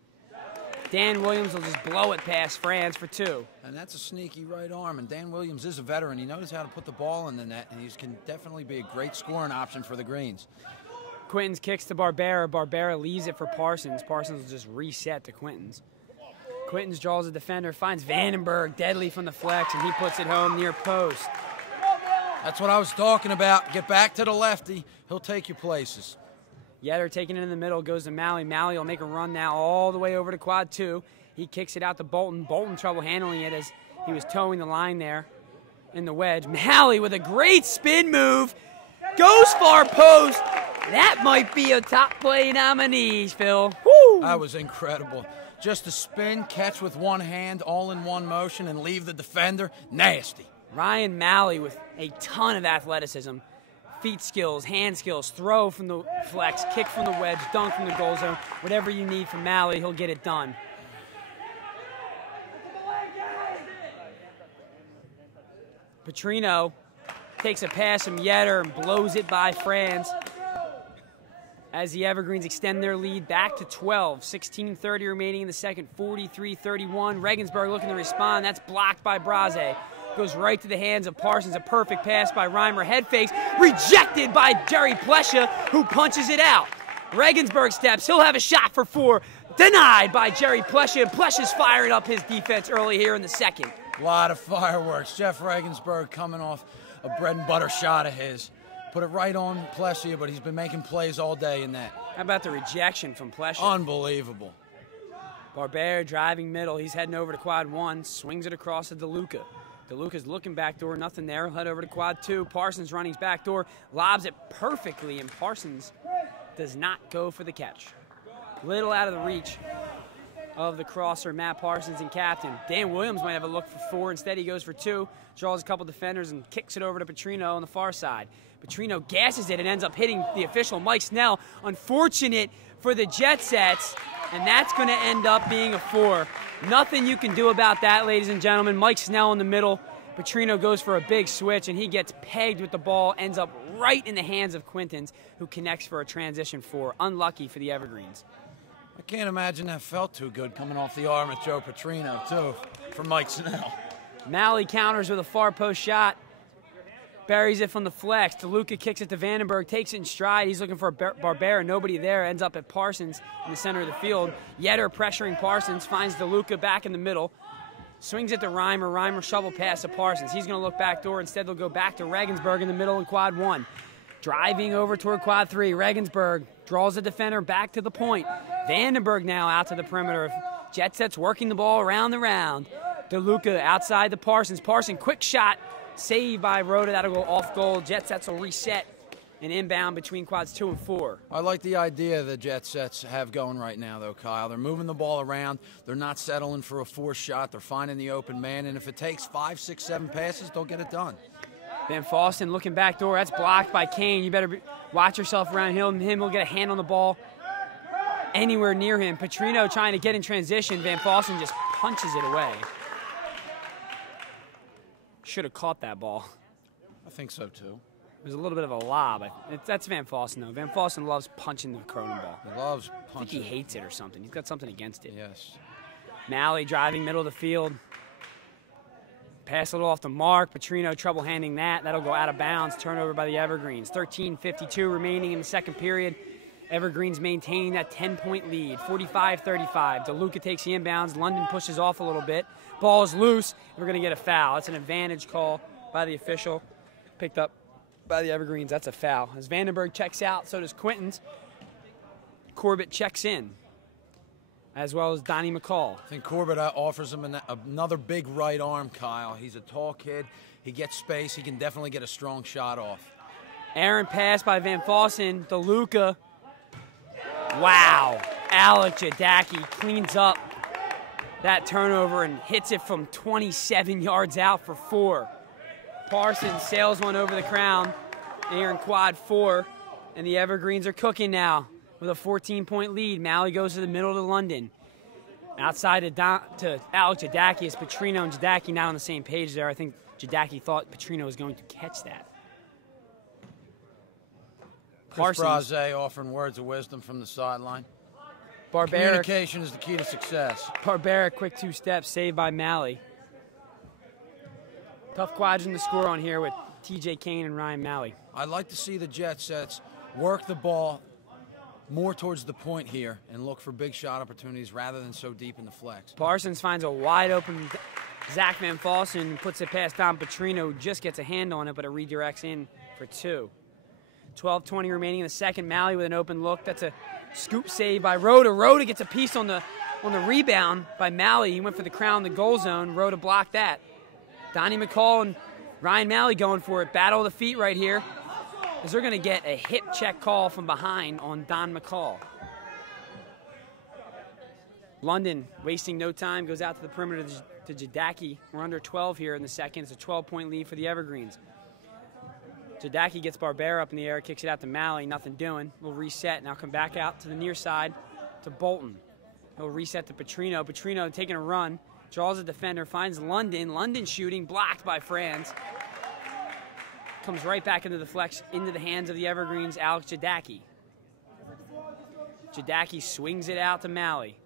Dan Williams will just blow it past Franz for 2. And that's a sneaky right arm. And Dan Williams is a veteran. He knows how to put the ball in the net, and he can definitely be a great scoring option for the Greens. Quintons kicks to Barbera. Barbera leaves it for Parsons. Parsons will just reset to Quintons. Quintons draws a defender, finds Vandenberg deadly from the flex, and he puts it home near post. That's what I was talking about. Get back to the lefty. He'll take you places. Yetter taking it in the middle, goes to Malley. Malley will make a run now all the way over to quad 2. He kicks it out to Bolton. Bolton trouble handling it as he was towing the line there in the wedge. Malley with a great spin move. Goes far post. That might be a top play nominee, Phil. Woo! That was incredible. Just a spin, catch with one hand, all in one motion, and leave the defender. Nasty. Ryan Malley with a ton of athleticism. Feet skills, hand skills, throw from the flex, kick from the wedge, dunk from the goal zone. Whatever you need from Malley, he'll get it done. Petrino takes a pass from Yetter and blows it by Franz as the Evergreens extend their lead back to 12. 16:30 remaining in the second, 43-31. Regensburg looking to respond. That's blocked by Braze. Goes right to the hands of Parsons. A perfect pass by Reimer. Head fakes. Rejected by Jerry Plesha, who punches it out. Regensburg steps. He'll have a shot for 4. Denied by Jerry Plesha. And Plesha's firing up his defense early here in the second. A lot of fireworks. Jeff Regensburg coming off a bread and butter shot of his. Put it right on Plesha, but he's been making plays all day in that. How about the rejection from Plesha? Unbelievable. Barbera driving middle. He's heading over to quad 1. Swings it across to DeLuca. DeLuca's looking back door, nothing there. He'll head over to quad 2. Parsons running his back door, lobs it perfectly, and Parsons does not go for the catch. Little out of the reach of the crosser, Matt Parsons and captain. Dan Williams might have a look for 4. Instead, he goes for 2, draws a couple defenders, and kicks it over to Petrino on the far side. Petrino gasses it and ends up hitting the official, Mike Snell. Unfortunate for the Jet Sets, and that's going to end up being a 4. Nothing you can do about that, ladies and gentlemen. Mike Snell in the middle. Petrino goes for a big switch, and he gets pegged with the ball, ends up right in the hands of Quintens, who connects for a transition 4. Unlucky for the Evergreens. I can't imagine that felt too good coming off the arm of Joe Petrino, too, for Mike Snell. Malley counters with a far post shot. Buries it from the flex. DeLuca kicks it to Vandenberg, takes it in stride. He's looking for Barbera. Nobody there. Ends up at Parsons in the center of the field. Yetter pressuring Parsons. Finds DeLuca back in the middle. Swings it to Reimer. Reimer shovel pass to Parsons. He's going to look back door. Instead, they'll go back to Regensburg in the middle in quad 1. Driving over toward quad 3. Regensburg draws the defender back to the point. Vandenberg now out to the perimeter. Jet Sets working the ball around the round. DeLuca outside to Parsons. Parsons, quick shot. Saved by Rhoda. That'll go off goal. Jet Sets will reset and inbound between quads 2 and 4. I like the idea the Jet Sets have going right now, though, Kyle. They're moving the ball around. They're not settling for a 4 shot. They're finding the open man, and if it takes 5, 6, 7 passes, they'll get it done. Van Fossen looking back door. That's blocked by Kane. You better watch yourself around him. He'll get a hand on the ball anywhere near him. Petrino trying to get in transition. Van Fossen just punches it away. Should have caught that ball. I think so, too. It was a little bit of a lob. That's Van Fossen, though. Van Fossen loves punching the Kronum ball. He loves punching. I think he hates it or something. He's got something against it. Yes. Malley driving middle of the field. Pass it off to Mark. Petrino trouble handing that. That'll go out of bounds. Turnover by the Evergreens. 13:52 remaining in the second period. Evergreens maintaining that 10-point lead. 45-35. DeLuca takes the inbounds. London pushes off a little bit. Ball is loose. We're going to get a foul. That's an advantage call by the official. Picked up by the Evergreens. That's a foul. As Vandenberg checks out, so does Quintens. Corbett checks in, as well as Donnie McCall. I think Corbett offers him another big right arm, Kyle. He's a tall kid. He gets space. He can definitely get a strong shot off. Aaron pass by Van Fossen. DeLuca. Wow. Alec Jadaki cleans up that turnover and hits it from 27 yards out for 4. Parsons sails one over the crown here in quad 4, and the Evergreens are cooking now with a 14-point lead. Malley goes to the middle to London. Outside to Alec Jadaki as Petrino and Jadaki not on the same page there. I think Jadaki thought Petrino was going to catch that. Chris Braze offering words of wisdom from the sideline. Communication is the key to success. Barbera, quick 2 steps, saved by Malley. Tough quadrant to score on here with TJ Kane and Ryan Malley. I'd like to see the Jet Sets work the ball more towards the point here and look for big shot opportunities rather than so deep in the flex. Parsons finds a wide open Zach Van Fossen, puts it past Don Petrino, who just gets a hand on it, but it redirects in for 2. 12:20 remaining in the second. Malley with an open look. That's a scoop save by Rhoda. Rhoda gets a piece on the rebound by Malley. He went for the crown in the goal zone. Rhoda blocked that. Donnie McCall and Ryan Malley going for it. Battle of the feet right here, as they're going to get a hip check call from behind on Don McCall. London, wasting no time, goes out to the perimeter to Jadaki. We're under 12 here in the second. It's a 12-point lead for the Evergreens. Jadaki gets Barbera up in the air, kicks it out to Malley, nothing doing. We'll reset, now come back out to the near side to Bolton. He'll reset to Petrino. Petrino taking a run, draws a defender, finds London. London shooting, blocked by Franz. Comes right back into the flex, into the hands of the Evergreens, Alex Jadaki. Jadaki swings it out to Malley.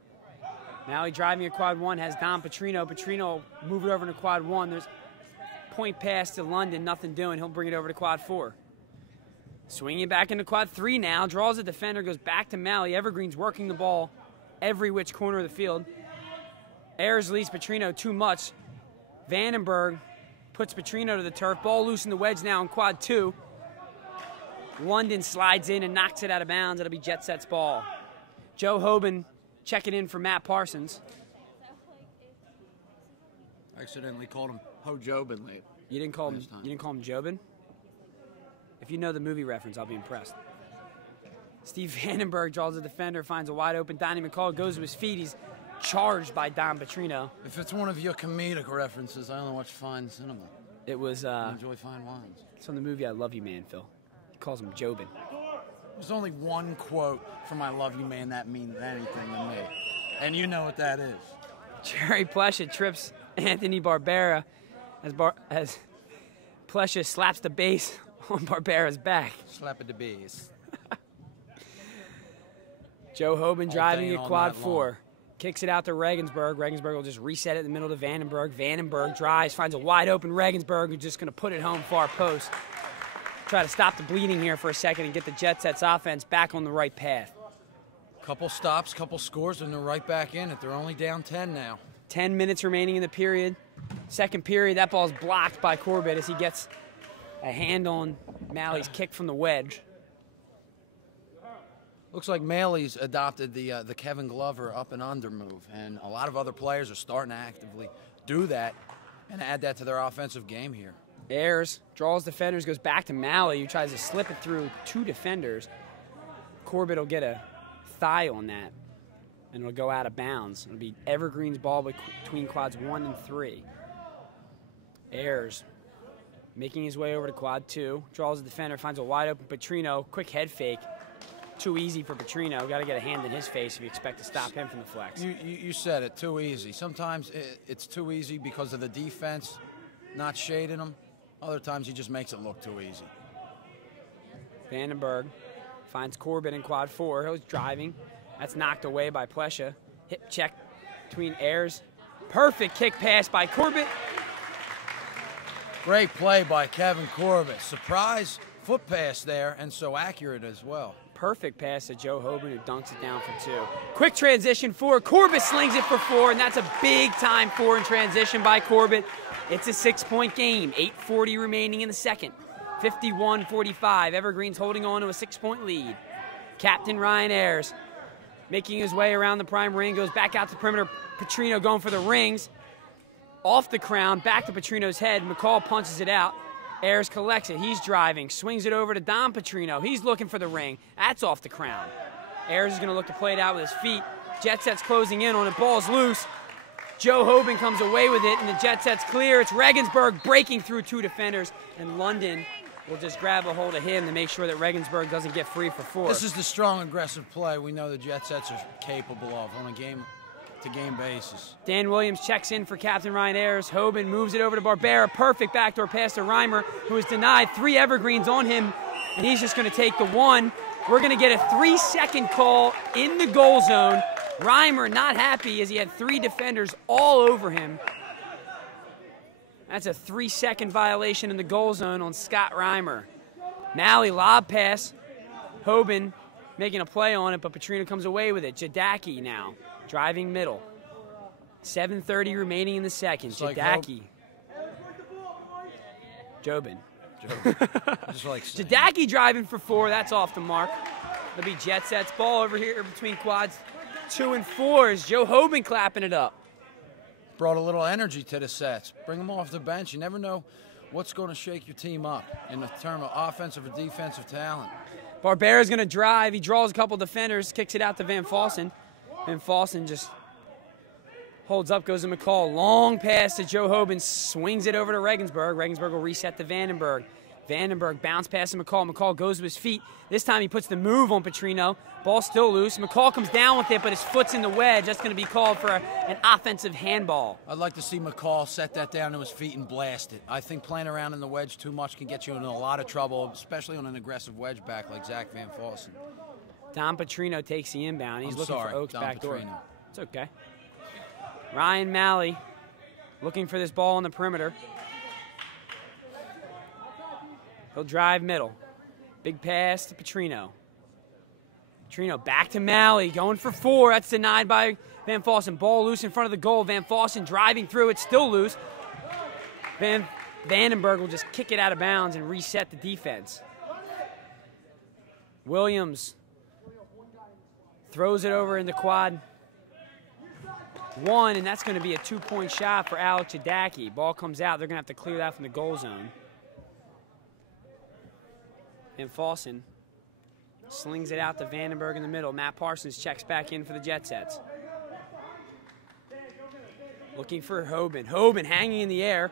Malley driving a quad one, has Don Petrino. Petrino move it over to quad one. There's point pass to London, nothing doing. He'll bring it over to quad four. Swinging back into quad three now, draws a defender, goes back to Malley. Evergreens working the ball every which corner of the field. Ayers leads Petrino too much. Vandenberg puts Petrino to the turf. Ball loose in the wedge now in quad two. London slides in and knocks it out of bounds. It'll be Jet Set's ball. Joe Hoban checking in for Matt Parsons. I accidentally called him Ho-Jobin late. You didn't call him Jobin? If you know the movie reference, I'll be impressed. Steve Vandenberg draws a defender, finds a wide open Donnie McCall, goes to his feet. He's charged by Don Petrino. If it's one of your comedic references, I only watch fine cinema. It was I enjoy fine wines. It's from the movie I Love You Man, Phil. He calls him Jobin. There's only one quote from I Love You Man that means anything to me. And you know what that is. Jerry Plesha trips Anthony Barbera as Plesha slaps the base on Barbera's back. Slap at the base. Joe Hoban driving at quad four. Kicks it out to Regensburg. Regensburg will just reset it in the middle to Vandenberg. Vandenberg drives, finds a wide open Regensburg who's just going to put it home far post. Try to stop the bleeding here for a second and get the Jet Set's offense back on the right path. Couple stops, couple scores, and they're right back in it. They're only down 10 now. 10 minutes remaining in the period. Second period, that ball's blocked by Corbett as he gets a hand on Malley's kick from the wedge. Looks like Malley's adopted the Kevin Glover up and under move, and a lot of other players are starting to actively do that and add that to their offensive game here. Ayers draws defenders, goes back to Malley, who tries to slip it through two defenders. Corbett will get a thigh on that, and it'll go out of bounds. It'll be Evergreen's ball between quads 1 and 3. Ayers making his way over to quad 2, draws a defender, finds a wide open Petrino, quick head fake. Too easy for Petrino. Got to get a hand in his face if you expect to stop him from the flex. You said it, too easy. Sometimes it's too easy because of the defense not shading him. Other times he just makes it look too easy. Vandenberg finds Corbett in quad 4. He's driving. That's knocked away by Plesha. Hip check between Ayers. Perfect kick pass by Corbett. Great play by Kevin Corbett. Surprise foot pass there, and so accurate as well. Perfect pass to Joe Hoban, who dunks it down for 2. Quick transition 4. Corbett slings it for 4, and that's a big-time 4 in transition by Corbett. It's a 6-point game. 8:40 remaining in the second. 51-45. Evergreens holding on to a 6-point lead. Captain Ryan Ayers making his way around the prime ring, goes back out to the perimeter. Petrino going for the rings. Off the crown, back to Petrino's head. McCall punches it out. Ayers collects it. He's driving. Swings it over to Don Petrino. He's looking for the ring. That's off the crown. Ayers is going to look to play it out with his feet. Jet Set's closing in on it. Ball's loose. Joe Hoban comes away with it, and the Jet Set's clear. It's Regensburg breaking through 2 defenders, and London will just grab a hold of him to make sure that Regensburg doesn't get free for 4. This is the strong, aggressive play we know the Jet Sets are capable of on a game-to-game basis. Dan Williams checks in for Captain Ryan Ayers. Hoban moves it over to Barbera. Perfect backdoor pass to Reimer, who is denied. 3 Evergreens on him, and he's just going to take the 1. We're going to get a 3-second call in the goal zone. Reimer not happy as he had 3 defenders all over him. That's a 3-second violation in the goal zone on Scott Reimer. Malley lob pass. Hoban making a play on it, but Petrino comes away with it. Jadaki now driving middle. 7:30 remaining in the second. Jadaki. Jobin. joking. I just like saying. Jadaki driving for 4. That's off the mark. It'll be jet sets. Ball over here between quads 2 and 4. Is Joe Hoban clapping it up. Brought a little energy to the sets. Bring them off the bench. You never know what's going to shake your team up in the term of offensive or defensive talent. Barbera's going to drive. He draws a couple defenders, kicks it out to Van Fossen. Van Fossen just holds up, goes to McCall. Long pass to Joe Hoban, swings it over to Regensburg. Regensburg will reset to Vandenberg. Vandenberg bounce pass to McCall. McCall goes to his feet. This time he puts the move on Petrino. Ball still loose. McCall comes down with it, but his foot's in the wedge. That's going to be called for an offensive handball. I'd like to see McCall set that down to his feet and blast it. I think playing around in the wedge too much can get you in a lot of trouble, especially on an aggressive wedge back like Zach Van Fossen. Don Petrino takes the inbound. He's looking for Oaks Don back door. Petrino. It's okay. Ryan Malley looking for this ball on the perimeter. He'll drive middle. Big pass to Petrino. Petrino back to Malley, going for 4. That's denied by Van Fossen. Ball loose in front of the goal. Van Fossen driving through. It's still loose. Vandenberg will just kick it out of bounds and reset the defense. Williams throws it over in the quad 1, and that's going to be a 2-point shot for Alex Jadaki. Ball comes out. They're going to have to clear that from the goal zone. Van Fossen slings it out to Vandenberg in the middle. Matt Parsons checks back in for the jet sets. Looking for Hoban. Hoban hanging in the air.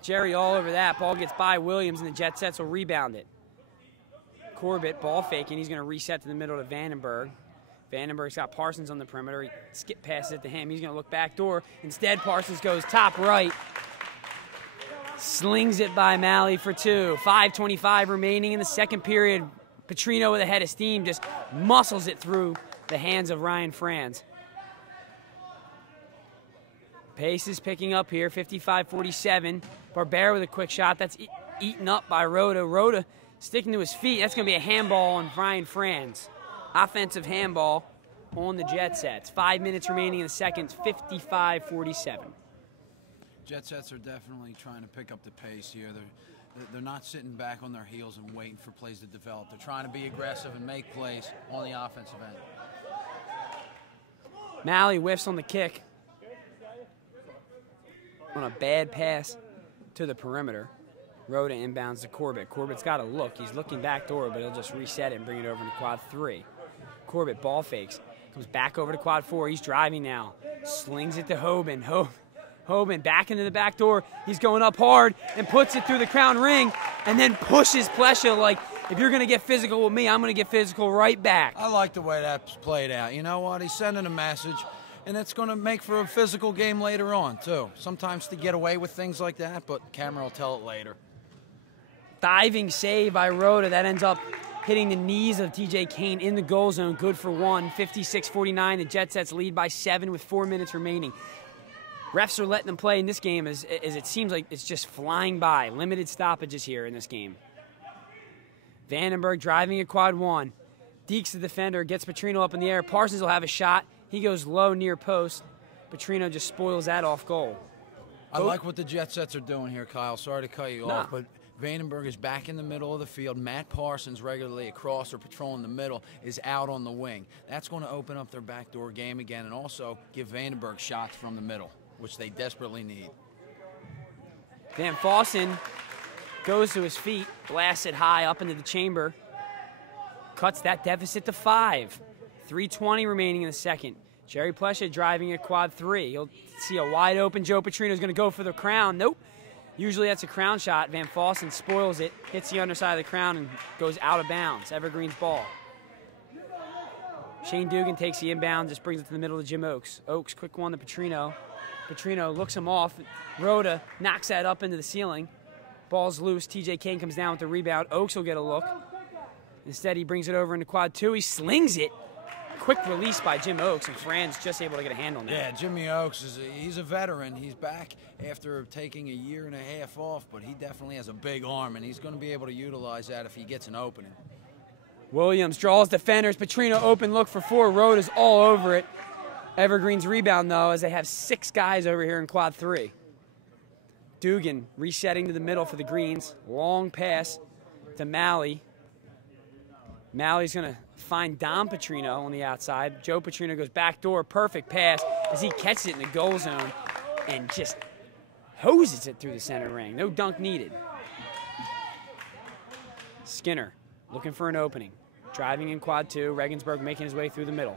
Jerry all over that. Ball gets by Williams, and the jet sets will rebound it. Corbett ball faking. He's going to reset to the middle to Vandenberg. Vandenberg's got Parsons on the perimeter. He skip passes it to him. He's going to look back door. Instead, Parsons goes top right. Slings it by Malley for 2. 5:25 remaining in the second period. Petrino with a head of steam just muscles it through the hands of Ryan Franz. Pace is picking up here, 55-47. Barbera with a quick shot. That's eaten up by Rhoda. Rhoda sticking to his feet. That's going to be a handball on Ryan Franz. Offensive handball on the jet sets. 5 minutes remaining in the second, 55-47. Jet sets are definitely trying to pick up the pace here. They're not sitting back on their heels and waiting for plays to develop. They're trying to be aggressive and make plays on the offensive end. Malley whiffs on the kick. On a bad pass to the perimeter. Rhoda inbounds to Corbett. Corbett's got to look. He's looking back door, but he'll just reset it and bring it over to quad 3. Corbett ball fakes. Comes back over to quad 4. He's driving now. Slings it to Hoban. Hoban back into the back door. He's going up hard and puts it through the crown ring and then pushes Plesha like, if you're going to get physical with me, I'm going to get physical right back. I like the way that's played out. You know what? He's sending a message, and it's going to make for a physical game later on, too. Sometimes to get away with things like that, but camera will tell it later. Diving save by Rhoda. That ends up hitting the knees of TJ Kane in the goal zone. Good for 1. 56-49. The Jet Sets lead by 7 with 4 minutes remaining. Refs are letting them play in this game as it seems like it's just flying by. Limited stoppages here in this game. Vandenberg driving at quad 1. Deeks, the defender, gets Petrino up in the air. Parsons will have a shot. He goes low near post. Petrino just spoils that off goal. I like what the Jet Sets are doing here, Kyle. Sorry to cut you off, but Vandenberg is back in the middle of the field. Matt Parsons, regularly across or patrolling the middle, is out on the wing. That's going to open up their backdoor game again and also give Vandenberg shots from the middle, which they desperately need. Van Fossen goes to his feet, blasts it high up into the chamber, cuts that deficit to 5. 3:20 remaining in the second. Jerry Plesha driving at quad 3. You'll see a wide open Joe Petrino is going to go for the crown. Nope. Usually that's a crown shot. Van Fossen spoils it, hits the underside of the crown, and goes out of bounds. Evergreen's ball. Shane Dugan takes the inbound, just brings it to the middle of Jim Oaks. Oaks, quick one to Petrino. Petrino looks him off. Rhoda knocks that up into the ceiling. Ball's loose. TJ Kane comes down with the rebound. Oaks will get a look. Instead, he brings it over into quad 2. He slings it. Quick release by Jim Oaks, and Fran's just able to get a handle now. Yeah, Jimmy Oaks, he's a veteran. He's back after taking a year and a half off, but he definitely has a big arm, and he's going to be able to utilize that if he gets an opening. Williams draws defenders. Petrino open look for 4. Rhoda's all over it. Evergreen's rebound, though, as they have 6 guys over here in quad 3. Dugan resetting to the middle for the Greens. Long pass to Malley. Malley's going to find Dom Petrino on the outside. Joe Petrino goes back door. Perfect pass as he catches it in the goal zone and just hoses it through the center ring. No dunk needed. Skinner looking for an opening. Driving in quad two. Regensburg making his way through the middle.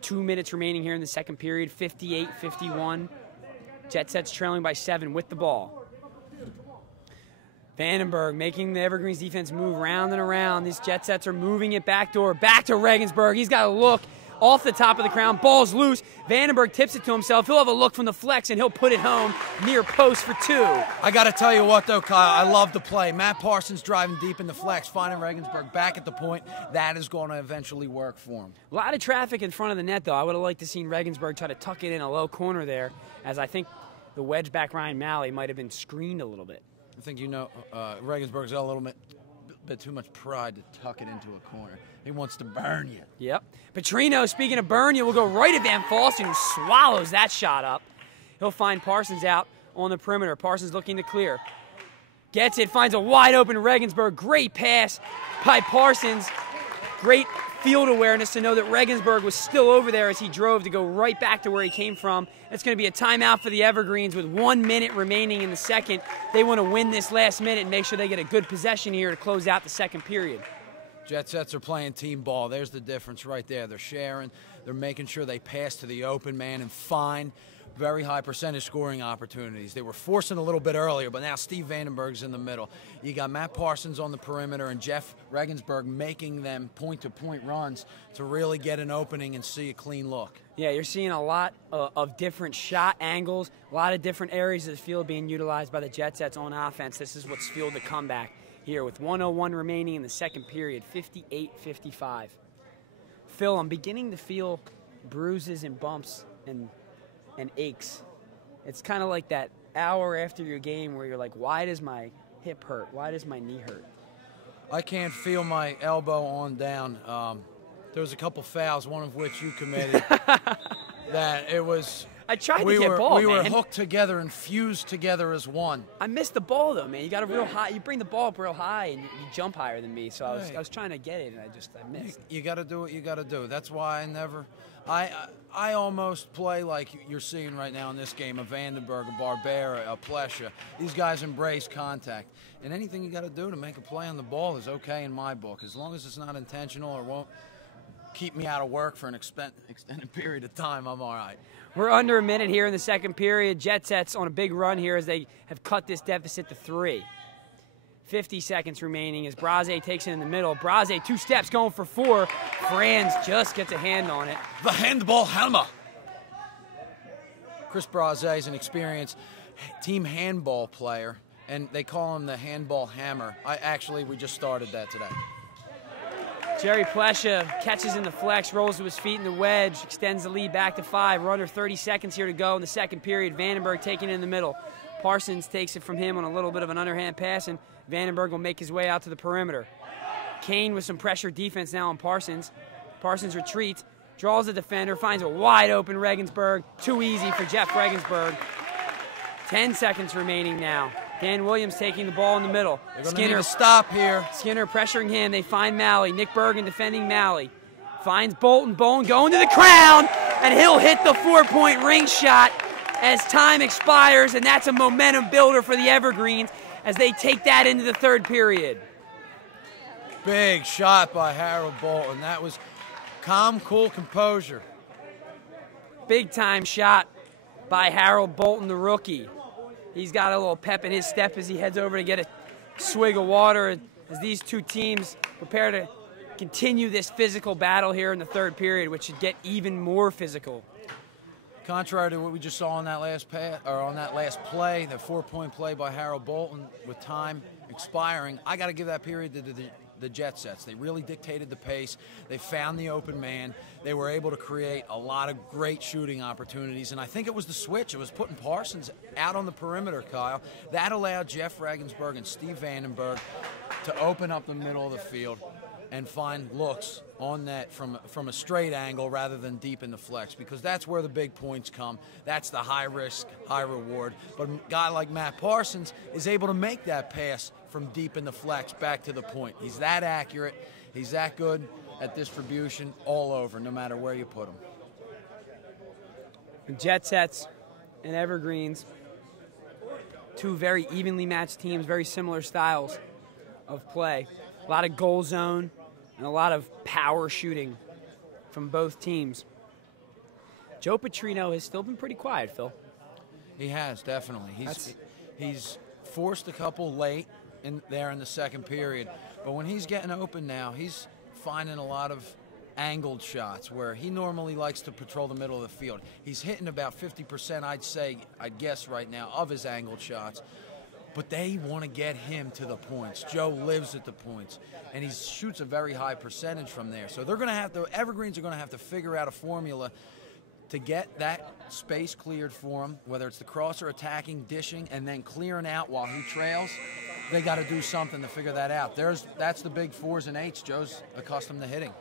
2 minutes remaining here in the second period. 58-51. Jet Sets trailing by 7 with the ball. Vandenberg making the Evergreens defense move round and around. These Jet Sets are moving it backdoor. Back to Regensburg. He's got a look off the top of the crown. Ball's loose. Vandenberg tips it to himself. He'll have a look from the flex, and he'll put it home near post for 2. I got to tell you what, though, Kyle, I love the play. Matt Parsons driving deep in the flex, finding Regensburg back at the point. That is going to eventually work for him. A lot of traffic in front of the net, though. I would have liked to seen Regensburg try to tuck it in a low corner there, as I think the wedge back Ryan Malley might have been screened a little bit. I think Regensburg's got a little bit too much pride to tuck it into a corner. He wants to burn you. Yep. Petrino, speaking of burn you, will go right at Van Falsten, who swallows that shot up. He'll find Parsons out on the perimeter. Parsons looking to clear. Gets it, finds a wide open Regensburg. Great pass by Parsons. Great field awareness to know that Regensburg was still over there as he drove to go right back to where he came from. It's going to be a timeout for the Evergreens with 1 minute remaining in the second. They want to win this last minute and make sure they get a good possession here to close out the second period. Jet Sets are playing team ball. There's the difference right there. They're sharing. They're making sure they pass to the open man and find very high percentage scoring opportunities. They were forcing a little bit earlier, but now Steve Vandenberg's in the middle. You got Matt Parsons on the perimeter and Jeff Regensburg making them point-to-point runs to really get an opening and see a clean look. Yeah, you're seeing a lot of different shot angles, a lot of different areas of the field being utilized by the Jet Sets on offense. This is what's fueled the comeback here with 1:01 remaining in the second period, 58-55. Phil, I'm beginning to feel bruises and bumps and aches. It's kind of like that hour after your game where you're like, why does my hip hurt? Why does my knee hurt? I can't feel my elbow on down. There was a couple fouls, one of which you committed. That it was. I tried to get ball, man. We were hooked together and fused together as one. I missed the ball though, man. You got a real high. You bring the ball up real high and you jump higher than me. So I was trying to get it and I missed. You got to do what you got to do. That's why I almost play like you're seeing right now in this game, a Vandenberg, a Barbera, a Plesha. These guys embrace contact. And anything you got to do to make a play on the ball is okay in my book, as long as it's not intentional or won't keep me out of work for an extended period of time. I'm all right. We're under a minute here in the second period. Jet Sets on a big run here as they have cut this deficit to 3. 50 seconds remaining as Braze takes it in the middle. Braze 2 steps going for 4. Franz just gets a hand on it. The handball hammer. Chris Braze is an experienced team handball player, and they call him the handball hammer. We just started that today. Jerry Plesha catches in the flex, rolls to his feet in the wedge, extends the lead back to 5. We're under 30 seconds here to go in the second period. Vandenberg taking it in the middle. Parsons takes it from him on a little bit of an underhand pass, and Vandenberg will make his way out to the perimeter. Kane with some pressure defense now on Parsons. Parsons retreats, draws the defender, finds a wide open Regensburg. Too easy for Jeff Regensburg. 10 seconds remaining now. Dan Williams taking the ball in the middle. Skinner stop here. Skinner pressuring him. They find Malley. Nick Bergen defending Malley. Finds Bolton. Bolton going to the crown, and he'll hit the 4-point ring shot as time expires, and that's a momentum builder for the Evergreens as they take that into the third period. Big shot by Harold Bolton. That was calm, cool composure. Big time shot by Harold Bolton, the rookie. He's got a little pep in his step as he heads over to get a swig of water as these two teams prepare to continue this physical battle here in the third period, which should get even more physical. Contrary to what we just saw on that last play, the 4-point play by Harold Bolton with time expiring, I got to give that period to the Jet Sets. They really dictated the pace. They found the open man. They were able to create a lot of great shooting opportunities, and I think it was the switch. It was putting Parsons out on the perimeter, Kyle. That allowed Jeff Regensburg and Steve Vandenberg to open up the middle of the field. and find looks on net from a straight angle rather than deep in the flex, because that's where the big points come. That's the high risk, high reward. But a guy like Matt Parsons is able to make that pass from deep in the flex back to the point. He's that accurate. He's that good at distribution all over, no matter where you put him. Jet Sets and Evergreens, two very evenly matched teams, very similar styles of play. A lot of goal zone and a lot of power shooting from both teams. Joe Petrino has still been pretty quiet, Phil. He has, definitely. He's forced a couple late in the second period, but when he's getting open now, he's finding a lot of angled shots where he normally likes to patrol the middle of the field. He's hitting about 50%, I'd guess right now, of his angled shots. But they want to get him to the points. Joe lives at the points, and he shoots a very high percentage from there. So they're going to have to, Evergreens are going to have to figure out a formula to get that space cleared for him, whether it's the crosser attacking, dishing, and then clearing out while he trails. They got to do something to figure that out. That's the big 4s and 8s Joe's accustomed to hitting.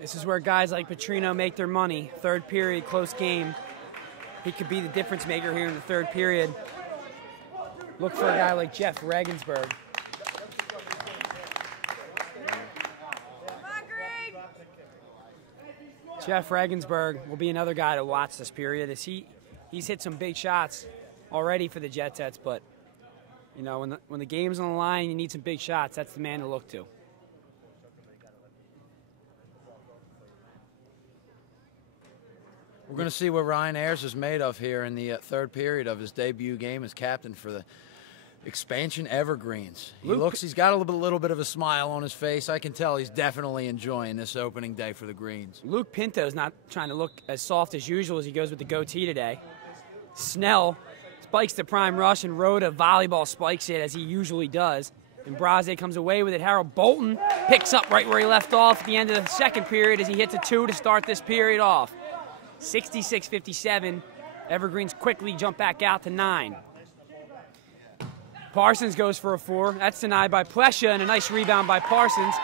This is where guys like Petrino make their money. Third period, close game. He could be the difference maker here in the third period. Look for a guy like Jeff Regensburg. Jeff Regensburg will be another guy to watch this period, as he's hit some big shots already for the Jet Sets, but you know, when the game's on the line, you need some big shots. That's the man to look to. We're going to see what Ryan Ayers is made of here in the third period of his debut game as captain for the expansion Evergreens. He's got a little bit of a smile on his face. I can tell he's definitely enjoying this opening day for the Greens. Luke Pinto's not trying to look as soft as usual as he goes with the goatee today. Snell spikes the prime rush, and Rhoda volleyball spikes it as he usually does. And Braze comes away with it. Harold Bolton picks up right where he left off at the end of the second period as he hits a 2 to start this period off. 66-57. Evergreens quickly jump back out to 9. Parsons goes for a 4. That's denied by Plesha, and a nice rebound by Parsons.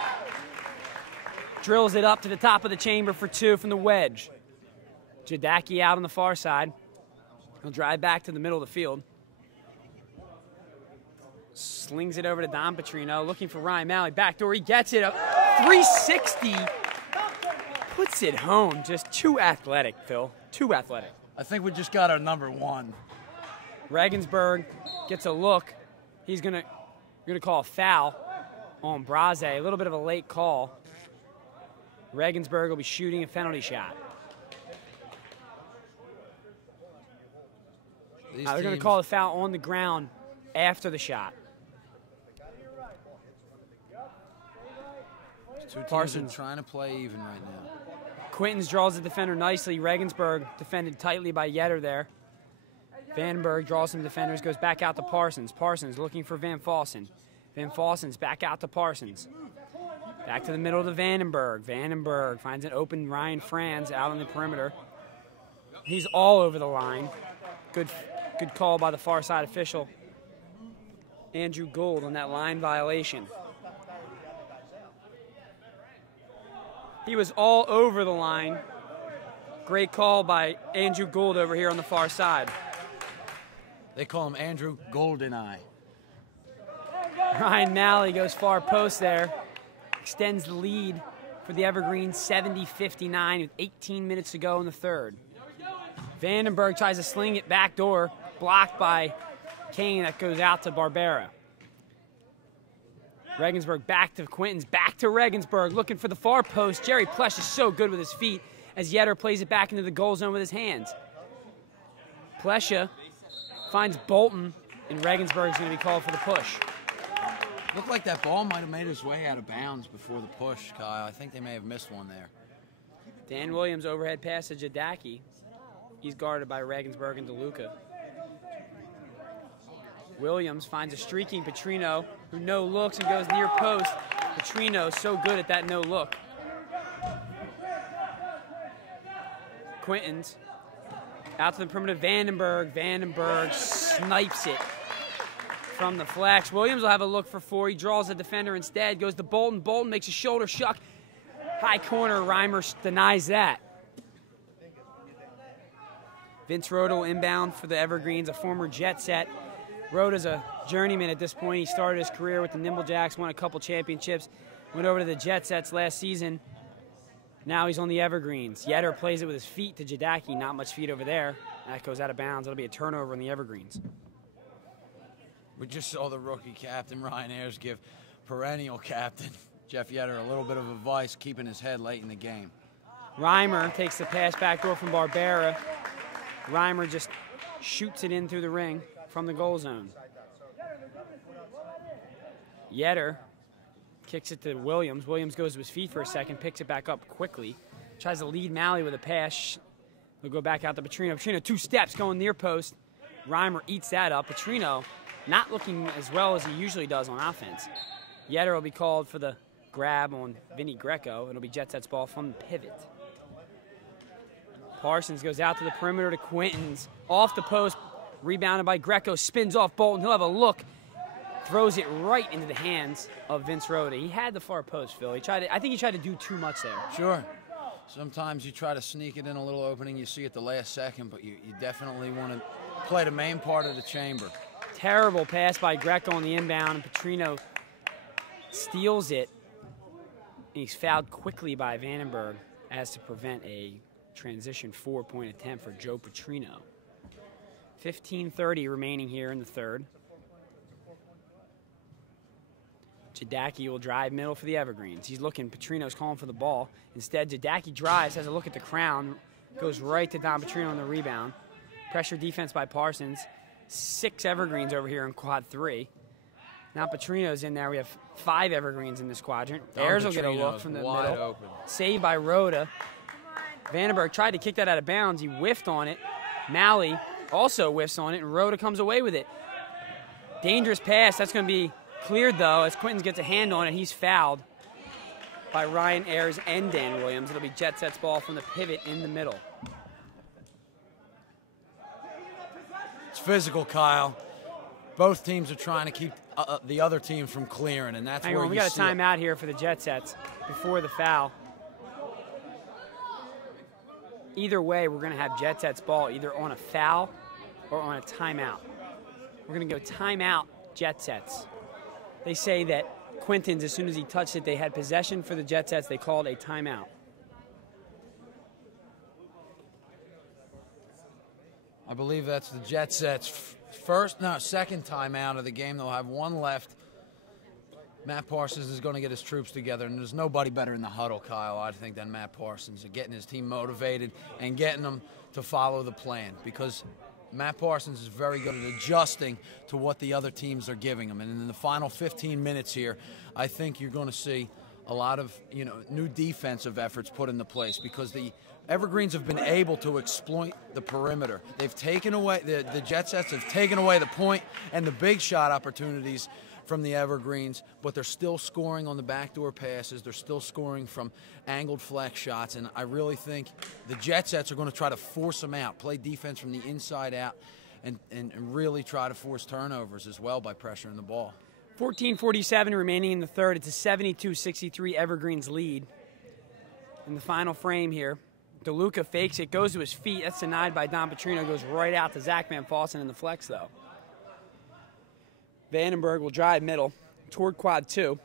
Drills it up to the top of the chamber for 2 from the wedge. Jadaki out on the far side. He'll drive back to the middle of the field. Slings it over to Don Petrino, looking for Ryan Malley. Backdoor, he gets it. 360. Puts it home. Just too athletic, Phil. Too athletic. I think we just got our number 1. Regensburg gets a look. He's gonna call a foul on Braze. A little bit of a late call. Regensburg will be shooting a penalty shot. They're going to call a foul on the ground after the shot. Parsons trying to play even right now. Quintons draws the defender nicely. Regensburg defended tightly by Yetter there. Vandenberg draws some defenders, goes back out to Parsons. Parsons looking for Van Fossen. Van Fossen's back out to Parsons. Back to the middle to Vandenberg. Vandenberg finds an open Ryan Franz out on the perimeter. He's all over the line. Good call by the far side official, Andrew Gould, on that line violation. He was all over the line. Great call by Andrew Gould over here on the far side. They call him Andrew Goldeneye. Ryan Malley goes far post there. Extends the lead for the Evergreens, 70-59 with 18 minutes to go in the third. Vandenberg tries to sling it backdoor, blocked by Kane. That goes out to Barbera. Regensburg back to Quintons, back to Regensburg, looking for the far post. Jerry Plesh is so good with his feet as Yetter plays it back into the goal zone with his hands. Plesha finds Bolton, and Regensburg's going to be called for the push. Looked like that ball might have made its way out of bounds before the push, Kyle. I think they may have missed one there. Dan Williams overhead pass to Jadaki. He's guarded by Regensburg and DeLuca. Williams finds a streaking Petrino, who no looks and goes near post. Petrino so good at that no look. Quintons out to the perimeter. Vandenberg. Vandenberg snipes it from the flex. Williams will have a look for 4. He draws the defender instead. Goes to Bolton. Bolton makes a shoulder shuck. High corner, Reimer denies that. Vince Rhoda will inbound for the Evergreens, a former Jet set. Rhoda's a journeyman at this point. He started his career with the Nimble Jacks, won a couple championships, went over to the Jet sets last season. Now he's on the Evergreens. Yetter plays it with his feet to Jadaki. Not much feet over there. That goes out of bounds. It'll be a turnover on the Evergreens. We just saw the rookie captain, Ryan Ayers, give perennial captain Jeff Yetter a little bit of advice, keeping his head late in the game. Reimer takes the pass backdoor from Barbera. Reimer just shoots it in through the ring from the goal zone. Yetter kicks it to Williams. Williams goes to his feet for a second, picks it back up quickly. Tries to lead Malley with a pass. He'll go back out to Petrino. Petrino, 2 steps, going near post. Reimer eats that up. Petrino not looking as well as he usually does on offense. Yetter will be called for the grab on Vinny Greco. It'll be Jet Sets ball from the pivot. Parsons goes out to the perimeter to Quintons. Off the post, rebounded by Greco. Spins off Bolton. He'll have a look. Throws it right into the hands of Vince Rhoda. He had the far post, Phil. I think he tried to do too much there. Sure. Sometimes you try to sneak it in a little opening you see at the last second, but you definitely want to play the main part of the chamber. Terrible pass by Greco on the inbound, and Petrino steals it. And he's fouled quickly by Vandenberg as to prevent a transition 4-point attempt for Joe Petrino. 15:30 remaining here in the third. Jadaki will drive middle for the Evergreens. He's looking, Petrino's calling for the ball. Instead, Jadaki drives, has a look at the crown, goes right to Don Petrino on the rebound. Pressure defense by Parsons. 6 Evergreens over here in quad 3. Now Petrino's in there. We have 5 Evergreens in this quadrant. Ayers will get a look from the middle. Open. Saved by Rhoda. Vandenberg tried to kick that out of bounds. He whiffed on it. Malley also whiffs on it, and Rhoda comes away with it. Dangerous pass. That's going to be cleared, though, as Quintons gets a hand on it. He's fouled by Ryan Ayers and Dan Williams. It'll be Jet Sets ball from the pivot in the middle. It's physical, Kyle. Both teams are trying to keep the other team from clearing, and that's Hang where on, we got a timeout here for the Jet Sets before the foul. Either way, we're going to have Jet Sets ball either on a foul or on a timeout. We're going to go timeout Jet Sets. They say that Quintons, as soon as he touched it, they had possession for the Jet Sets. They called a timeout. I believe that's the Jet Sets' second timeout of the game. They'll have 1 left. Matt Parsons is going to get his troops together, and there's nobody better in the huddle, Kyle, I think, than Matt Parsons, and getting his team motivated and getting them to follow the plan, because Matt Parsons is very good at adjusting to what the other teams are giving him. And in the final 15 minutes here, I think you're going to see a lot of new defensive efforts put into place, because the Evergreens have been able to exploit the perimeter. They've taken away, the Jet Sets have taken away the point and the big shot opportunities from the Evergreens, but they're still scoring on the backdoor passes. They're still scoring from angled flex shots, and I really think the Jet Sets are going to try to force them out, play defense from the inside out, and really try to force turnovers as well by pressuring the ball. 14:47 remaining in the third. It's a 72-63 Evergreens lead. In the final frame here, DeLuca fakes it, goes to his feet. That's denied by Don Petrino. Goes right out to Zach Van Fossen in the flex, though. Vandenberg will drive middle toward quad 2.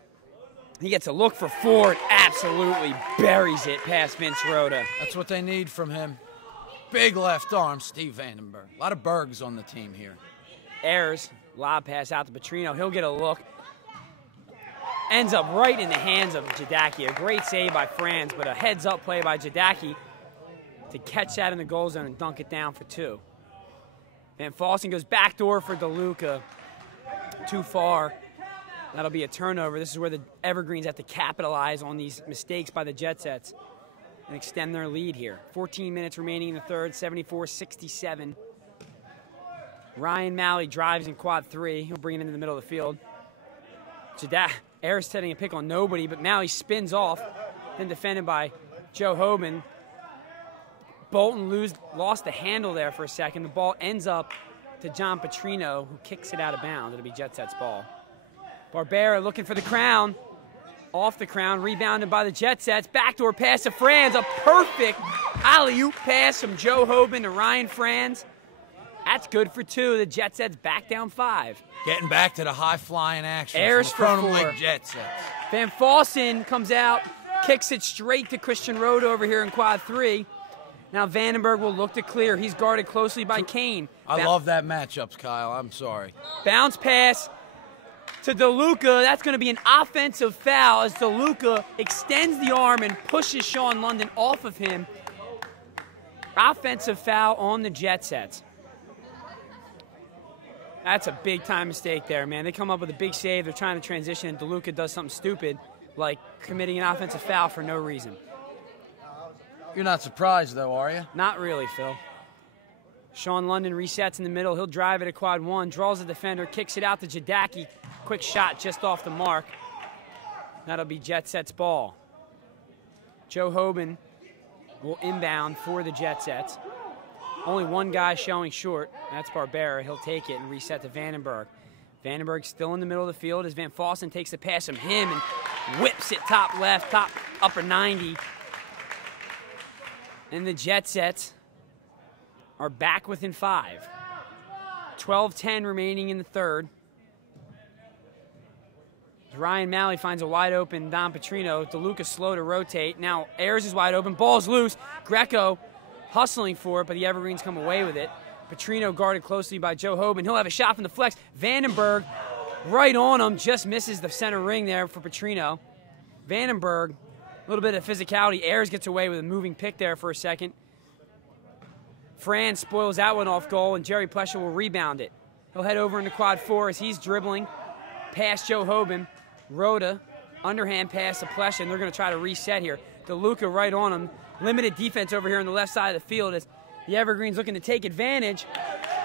He gets a look for 4 and absolutely buries it past Vince Rhoda. That's what they need from him. Big left arm, Steve Vandenberg. A lot of Bergs on the team here. Ayers, lob pass out to Petrino. He'll get a look. Ends up right in the hands of Jadaki. A great save by Franz, but a heads-up play by Jadaki to catch that in the goal zone and dunk it down for 2. Van Fossen goes backdoor for DeLuca. Too far. That'll be a turnover. This is where the Evergreens have to capitalize on these mistakes by the Jet Sets and extend their lead here. 14 minutes remaining in the third, 74-67. Ryan Malley drives in quad 3. He'll bring it into the middle of the field. Ayers setting a pick on nobody, but Malley spins off, then defended by Joe Hoban. Bolton lost the handle there for a second. The ball ends up to John Petrino, who kicks it out of bounds. It'll be Jet Sets ball. Barbera looking for the crown. Off the crown, rebounded by the Jet Sets. Backdoor pass to Franz. A perfect alley-oop pass from Joe Hoban to Ryan Franz. That's good for 2. The Jet Sets back down 5. Getting back to the high-flying action. Airs for Kronum 4. League Jet Sets. Van Fossen comes out, kicks it straight to Christian Rhoda over here in quad 3. Now Vandenberg will look to clear. He's guarded closely by Kane. I love that matchups, Kyle. I'm sorry. Bounce pass to DeLuca. That's going to be an offensive foul as DeLuca extends the arm and pushes Sean London off of him. Offensive foul on the Jet Sets. That's a big-time mistake there, man. They come up with a big save. They're trying to transition, and DeLuca does something stupid, like committing an offensive foul for no reason. You're not surprised, though, are you? Not really, Phil. Sean London resets in the middle. He'll drive it at quad 1, draws the defender, kicks it out to Jadaki. Quick shot just off the mark. That'll be Jet Sets ball. Joe Hoban will inbound for the Jet Sets. Only one guy showing short. That's Barbera. He'll take it and reset to Vandenberg. Vandenberg still in the middle of the field as Van Fossen takes the pass from him and whips it top left, top upper 90. And the Jet Sets are back within 5. 12-10 remaining in the third. Ryan Malley finds a wide open Don Petrino. DeLuca slow to rotate. Now Ayers is wide open. Ball's loose. Greco hustling for it, but the Evergreens come away with it. Petrino guarded closely by Joe Hoban. He'll have a shot from the flex. Vandenberg right on him. Just misses the center ring there for Petrino. Vandenberg, a little bit of physicality. Ayers gets away with a moving pick there for a second. Franz spoils that one off goal, and Jerry Plesha will rebound it. He'll head over into quad 4 as he's dribbling past Joe Hoban. Rhoda, underhand pass to Plesha, and they're going to try to reset here. DeLuca right on him. Limited defense over here on the left side of the field as the Evergreens looking to take advantage.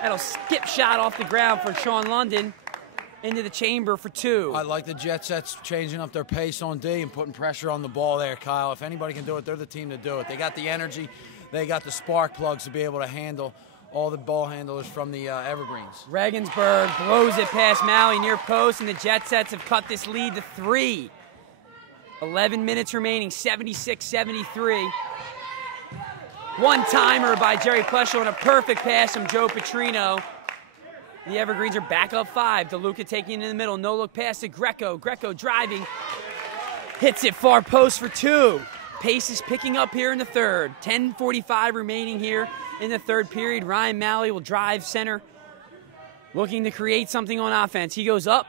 That'll skip shot off the ground for Sean London into the chamber for 2. I like the Jet Sets changing up their pace on D and putting pressure on the ball there, Kyle. If anybody can do it, they're the team to do it. They got the energy. They got the spark plugs to be able to handle all the ball handlers from the Evergreens. Regensburg blows it past Maui near post, and the Jet Sets have cut this lead to 3. 11 minutes remaining, 76-73. One-timer by Jerry Plesha on a perfect pass from Joe Petrino. The Evergreens are back up 5. DeLuca taking it in the middle. No-look pass to Greco. Greco driving. Hits it far post for 2. Pace is picking up here in the third. 10:45 remaining here in the third period. Ryan Malley will drive center, looking to create something on offense. He goes up,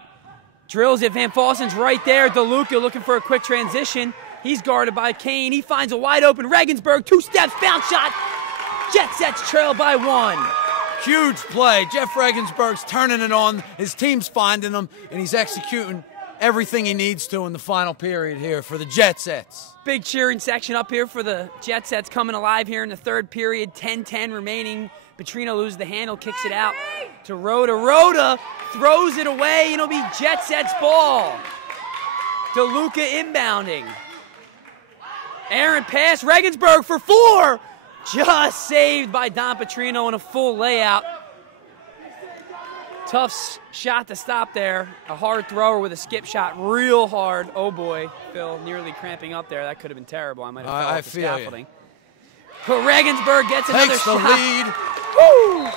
drills it. Van Fossen's right there. DeLuca looking for a quick transition. He's guarded by Kane. He finds a wide open Regensburg. 2 steps, bounce shot. Jet Sets trail by 1. Huge play. Jeff Regensburg's turning it on. His team's finding him, and he's executing everything he needs to in the final period here for the Jet Sets. Big cheering section up here for the Jet Sets coming alive here in the third period. 10-10 remaining. Petrino loses the handle, kicks it out to Rhoda. Rhoda throws it away, and it'll be Jet Sets ball. DeLuca inbounding. Aaron pass, Regensburg for 4. Just saved by Don Petrino on a full layout. Tough shot to stop there. A hard thrower with a skip shot, real hard. Oh boy, Phil nearly cramping up there. That could have been terrible. I might have fell off the scaffolding. But Regensburg gets another Takes shot. the lead. Woo!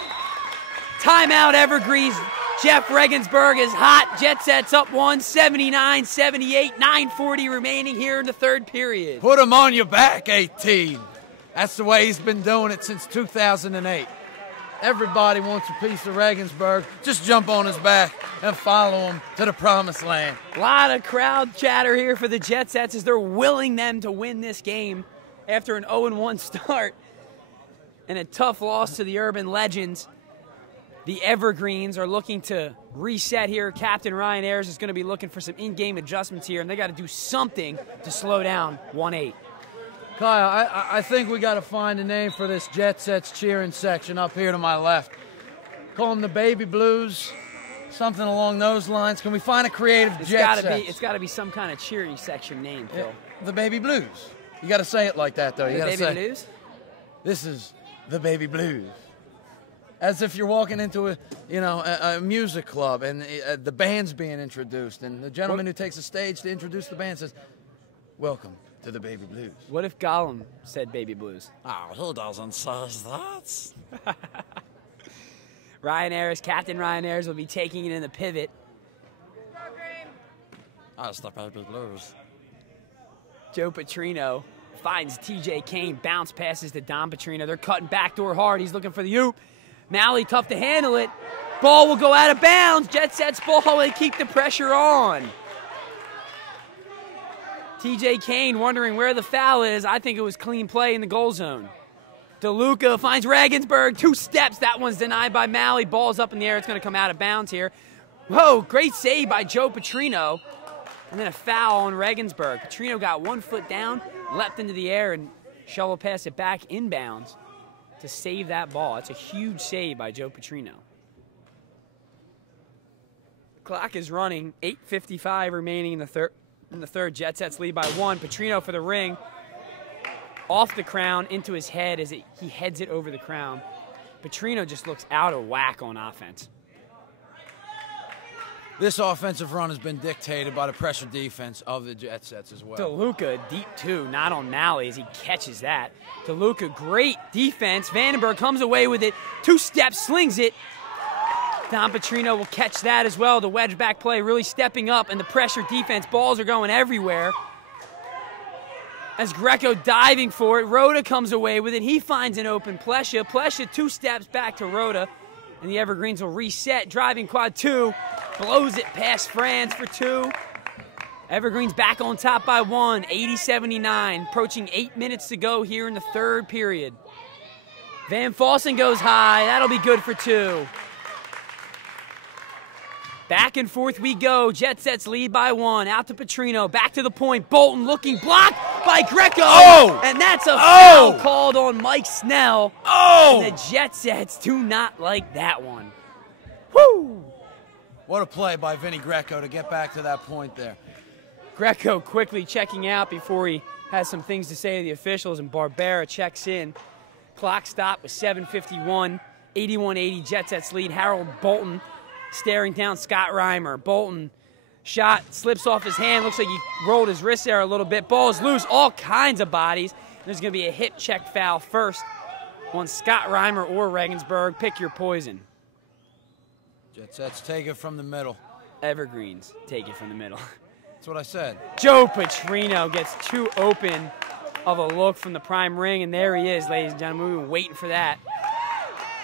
Timeout Evergreens. Jeff Regensburg is hot. Jet Sets up 1, 79-78, 9:40 remaining here in the third period. Put him on your back, 18. That's the way he's been doing it since 2008. Everybody wants a piece of Regensburg. Just jump on his back and follow him to the promised land. A lot of crowd chatter here for the Jet Sets as they're willing them to win this game after an 0-1 start and a tough loss to the Urban Legends. The Evergreens are looking to reset here. Captain Ryan Ayers is going to be looking for some in-game adjustments here, and they got to do something to slow down 1-8. Kyle, I think we got to find a name for this Jet Sets cheering section up here to my left. Call them the Baby Blues, something along those lines. Can we find a creative Jet Sets? It's got to be some kind of cheering section name, Phil. Yeah, the Baby Blues. You got to say it like that, though. You got to say, Blues? This is the Baby Blues. As if you're walking into a music club and the band's being introduced, and the gentleman who takes the stage to introduce the band says, Welcome to the Baby Blues. What if Gollum said Baby Blues? Oh, who doesn't say that? Ryan Ayers, Captain Ryan Ayers, will be taking it in the pivot. That's the Baby Blues. Joe Petrino finds TJ Kane, bounce passes to Don Petrino. They're cutting backdoor hard. He's looking for the oop. Malley tough to handle it. Ball will go out of bounds. Jet Sets ball. They keep the pressure on. TJ Kane wondering where the foul is. I think it was clean play in the goal zone. DeLuca finds Regensburg. 2 steps. That one's denied by Malley. Ball's up in the air. It's going to come out of bounds here. Whoa, great save by Joe Petrino. And then a foul on Regensburg. Petrino got 1 foot down, leapt into the air, and shovel passed it back inbounds to save that ball. That's a huge save by Joe Petrino. Clock is running. 8:55 remaining in the third. Jet Sets lead by 1. Petrino for the ring. Off the crown, into his head as he heads it over the crown. Petrino just looks out of whack on offense. This offensive run has been dictated by the pressure defense of the Jet Sets as well. DeLuca, deep 2, not on Malley as he catches that. DeLuca, great defense. Vandenberg comes away with it. 2 steps, slings it. Don Petrino will catch that as well. The wedge back play really stepping up, and the pressure defense. Balls are going everywhere. As Greco diving for it, Rhoda comes away with it. He finds an open Plesha. Plesha 2 steps back to Rhoda, and the Evergreens will reset. Driving quad 2. Blows it past Franz for 2. Evergreens back on top by 1, 80-79. Approaching 8 minutes to go here in the third period. Van Fossen goes high. That'll be good for 2. Back and forth we go. Jet Sets lead by 1. Out to Petrino. Back to the point. Bolton looking blocked by Greco. Oh! And that's a foul called on Mike Snell. Oh! And the Jet Sets do not like that one. Woo! What a play by Vinny Greco to get back to that point there. Greco quickly checking out before he has some things to say to the officials, and Barbera checks in. Clock stop with 7:51, 81-80, Jet Sets lead. Harold Bolton staring down Scott Reimer. Bolton shot slips off his hand. Looks like he rolled his wrist there a little bit. Ball is loose. All kinds of bodies. There's going to be a hip check foul first on Scott Reimer or Regensburg. Pick your poison. Jet Sets take it from the middle. Evergreens take it from the middle. That's what I said. Joe Petrino gets too open of a look from the prime ring, and there he is, ladies and gentlemen. We've been waiting for that.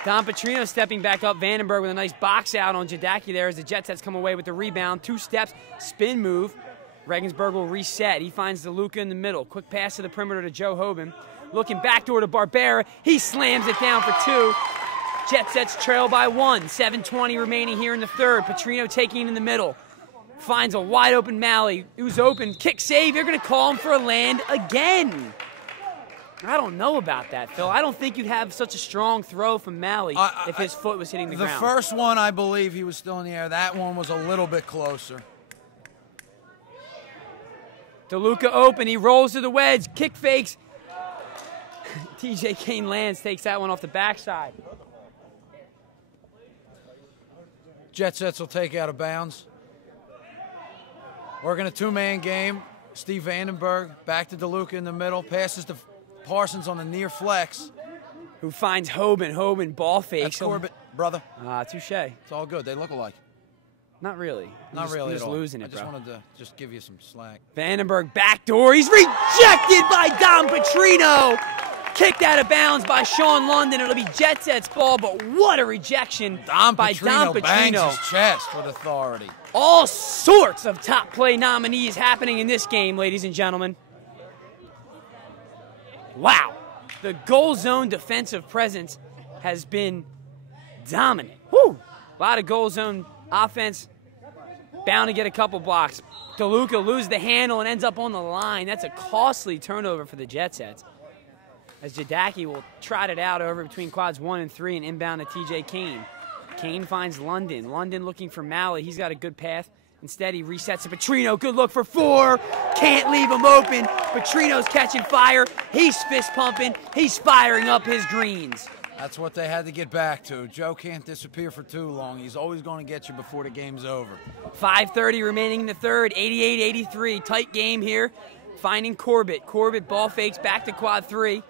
Don Petrino stepping back up. Vandenberg with a nice box out on Jadaki there as the Jet Sets come away with the rebound. 2 steps, spin move. Regensburg will reset. He finds DeLuca in the middle. Quick pass to the perimeter to Joe Hoban. Looking backdoor to Barbera. He slams it down for 2. Jet Sets trail by 1. 7:20 remaining here in the third. Petrino taking it in the middle. Finds a wide open Malley. It was open. Kick save. You're going to call him for a land again. I don't know about that, Phil. I don't think you'd have such a strong throw from Malley if his foot was hitting the ground. The first one, I believe he was still in the air. That one was a little bit closer. DeLuca open. He rolls to the wedge. Kick fakes. TJ Kane lands, takes that one off the backside. Jet Sets will take out of bounds. Working a 2-man game. Steve Vandenberg back to DeLuca in the middle. Passes to Parsons on the near flex. Who finds Hoban. Hoban ball fakes. That's Corbett, brother. Touche. It's all good. They look alike. Not really. Not really just at all. Losing it, I just bro. wanted to just give you some slack. Vandenberg backdoor. He's rejected by Don Petrino. Kicked out of bounds by Sean London. It'll be Jet Sets ball, but what a rejection by Don Petrino. Bangs his chest with authority. All sorts of top play nominees happening in this game, ladies and gentlemen. Wow. The goal zone defensive presence has been dominant. Woo! A lot of goal zone offense. Bound to get a couple blocks. DeLuca loses the handle and ends up on the line. That's a costly turnover for the Jet Sets, as Jadaki will trot it out over between quads 1 and 3 and inbound to TJ Kane. Kane finds London. London looking for Malley. He's got a good path. Instead, he resets to Petrino. Good look for 4. Can't leave him open. Petrino's catching fire. He's fist pumping. He's firing up his greens. That's what they had to get back to. Joe can't disappear for too long. He's always going to get you before the game's over. 5:30 remaining in the third. 88-83. Tight game here. finding Corbett. Corbett ball fakes back to quad 3.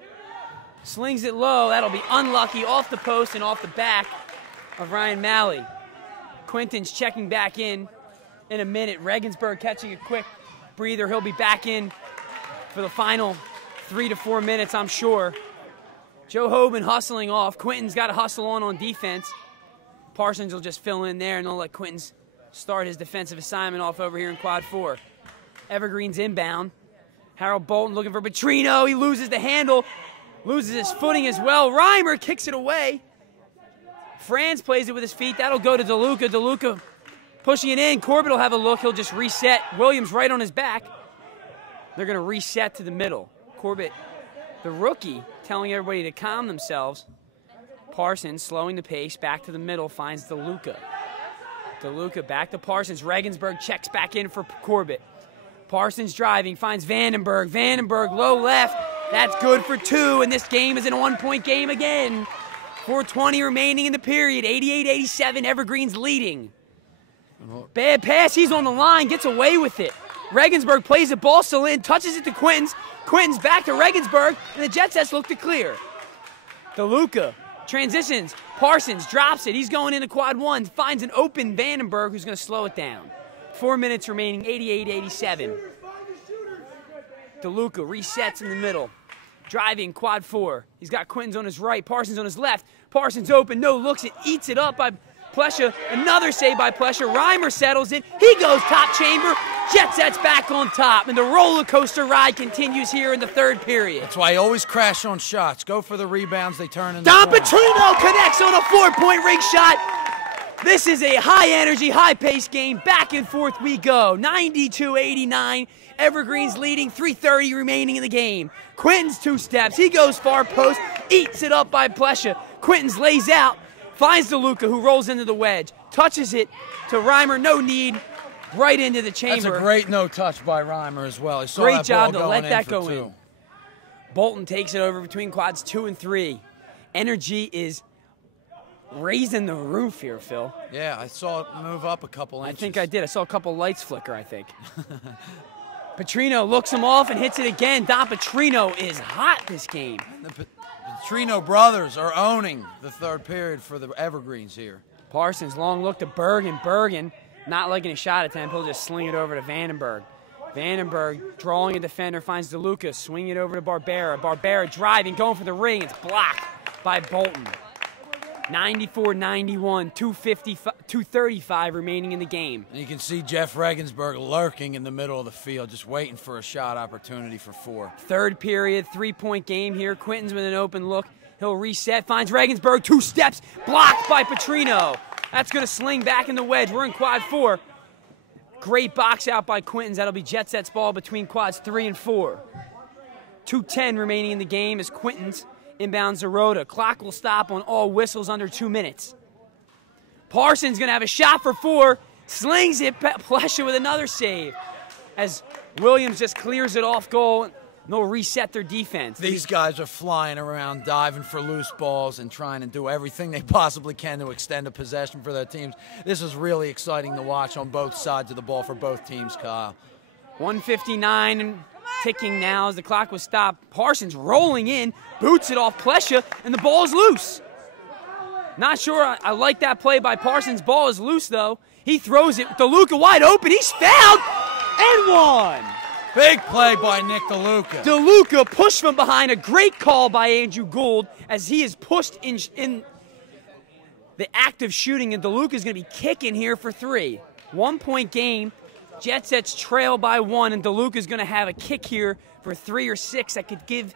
Slings it low. That'll be unlucky off the post and off the back of Ryan Malley. Quinton's checking back in a minute. Regensburg catching a quick breather. He'll be back in for the final 3 to 4 minutes, I'm sure. Joe Hoban hustling off. Quinton's got to hustle on defense. Parsons will just fill in there, and they'll let Quinton's start his defensive assignment off over here in quad 4. Evergreens inbound. Harold Bolton looking for Petrino. He loses the handle. Loses his footing as well. Reimer kicks it away. Franz plays it with his feet. That'll go to DeLuca. DeLuca pushing it in. Corbett will have a look. He'll just reset. Williams right on his back. They're going to reset to the middle. Corbett, the rookie, telling everybody to calm themselves. Parsons slowing the pace. Back to the middle. Finds DeLuca. DeLuca back to Parsons. Regensburg checks back in for Corbett. Parsons driving. Finds Vandenberg. Vandenberg low left. That's good for 2, and this game is a 1-point game again. 4:20 remaining in the period. 88-87, Evergreens leading. Bad pass, he's on the line, gets away with it. Regensburg plays the ball still in, touches it to Quinton's. Quinton's back to Regensburg, and the Jet Sets look to clear. DeLuca transitions. Parsons drops it. He's going into quad 1, finds an open Vandenberg who's going to slow it down. 4 minutes remaining, 88-87. DeLuca resets in the middle. Driving quad 4. He's got Quinton's on his right, Parsons on his left. Parsons open, no looks it, eats it up by Plesha. Another save by Plesha. Reimer settles it. He goes top chamber. Jet Sets back on top, and the roller coaster ride continues here in the 3rd period. That's why you always crash on shots. Go for the rebounds. They turn into Don Petrino connects on a 4-point rig shot. This is a high-energy, high-paced game. Back and forth we go. 92-89. Evergreens leading, 3:30 remaining in the game. Quinton's 2 steps. He goes far post, eats it up by Plesha. Quinton's lays out, finds DeLuca, who rolls into the wedge. Touches it to Reimer, no need, right into the chamber. That's a great no-touch by Reimer as well. He saw great that job ball to let that going go in. in. Bolton takes it over between quads 2 and 3. Energy is raising the roof here, Phil. Yeah, I saw it move up a couple inches. I think I did. I saw a couple lights flicker, I think. Petrino looks him off and hits it again. Don Petrino is hot this game. The Petrino brothers are owning the 3rd period for the Evergreens here. Parsons, long look to Bergen. Bergen, not liking a shot attempt. He'll just sling it over to Vandenberg. Vandenberg, drawing a defender, finds DeLuca, swinging it over to Barbera. Barbera driving, going for the ring. It's blocked by Bolton. 94-91, 2:35 remaining in the game. And you can see Jeff Regensburg lurking in the middle of the field, just waiting for a shot opportunity for 4. 3rd period, 3-point game here. Quinton's with an open look. He'll reset, finds Regensburg, 2 steps, blocked by Petrino. That's going to sling back in the wedge. We're in quad 4. Great box out by Quinton's. That'll be Jet Sets ball between quads 3 and 4. 2:10 remaining in the game as Quinton's inbounds Zerota. Clock will stop on all whistles under 2 minutes. Parsons going to have a shot for 4. Slings it. Plesha with another save. As Williams just clears it off goal. They'll reset their defense. These guys are flying around, diving for loose balls and trying to do everything they possibly can to extend a possession for their teams. This is really exciting to watch on both sides of the ball for both teams, Kyle. 1:59 ticking now as the clock was stopped. Parsons rolling in, boots it off Plesha, and the ball is loose. Not sure I like that play by Parsons. Ball is loose, though. He throws it. DeLuca wide open. He's fouled and one. Big play by Nick DeLuca. DeLuca pushed from behind. A great call by Andrew Gould as he is pushed in the act of shooting, and DeLuca is going to be kicking here for 3. 1-point game. Jet Sets trail by 1, and DeLuca is going to have a kick here for 3 or 6 that could give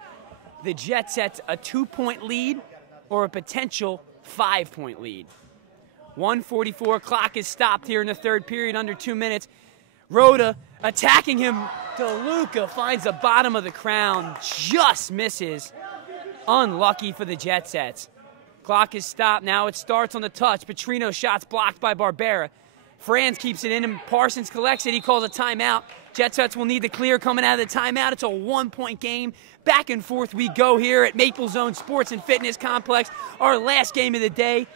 the Jet Sets a 2-point lead or a potential 5-point lead. 1:44, clock is stopped here in the 3rd period, under 2 minutes. Rhoda attacking him. DeLuca finds the bottom of the crown, just misses. Unlucky for the Jet Sets. Clock is stopped. Now it starts on the touch. Petrino shots blocked by Barbera. Franz keeps it in and Parsons collects it. He calls a timeout. Jet Sets will need the clear coming out of the timeout. It's a 1-point game. Back and forth we go here at Maple Zone Sports and Fitness Complex. Our last game of the day.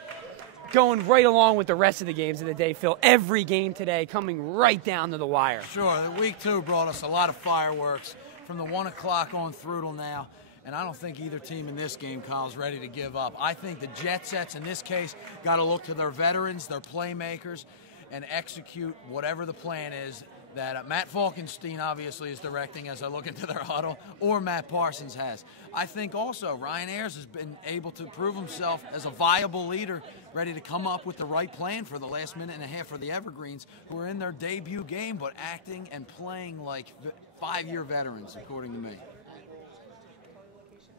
Going right along with the rest of the games of the day, Phil. Every game today coming right down to the wire. Sure, week 2 brought us a lot of fireworks. from the 1 o'clock on through till now. And I don't think either team in this game, Kyle, is ready to give up. I think the Jet Sets, in this case, got to look to their veterans, their playmakers, and execute whatever the plan is that Matt Falkenstein obviously is directing as I look into their huddle, or Matt Parsons has. I think also Ryan Ayers has been able to prove himself as a viable leader, ready to come up with the right plan for the last minute and a half for the Evergreens, who are in their debut game but acting and playing like 5-year veterans, according to me.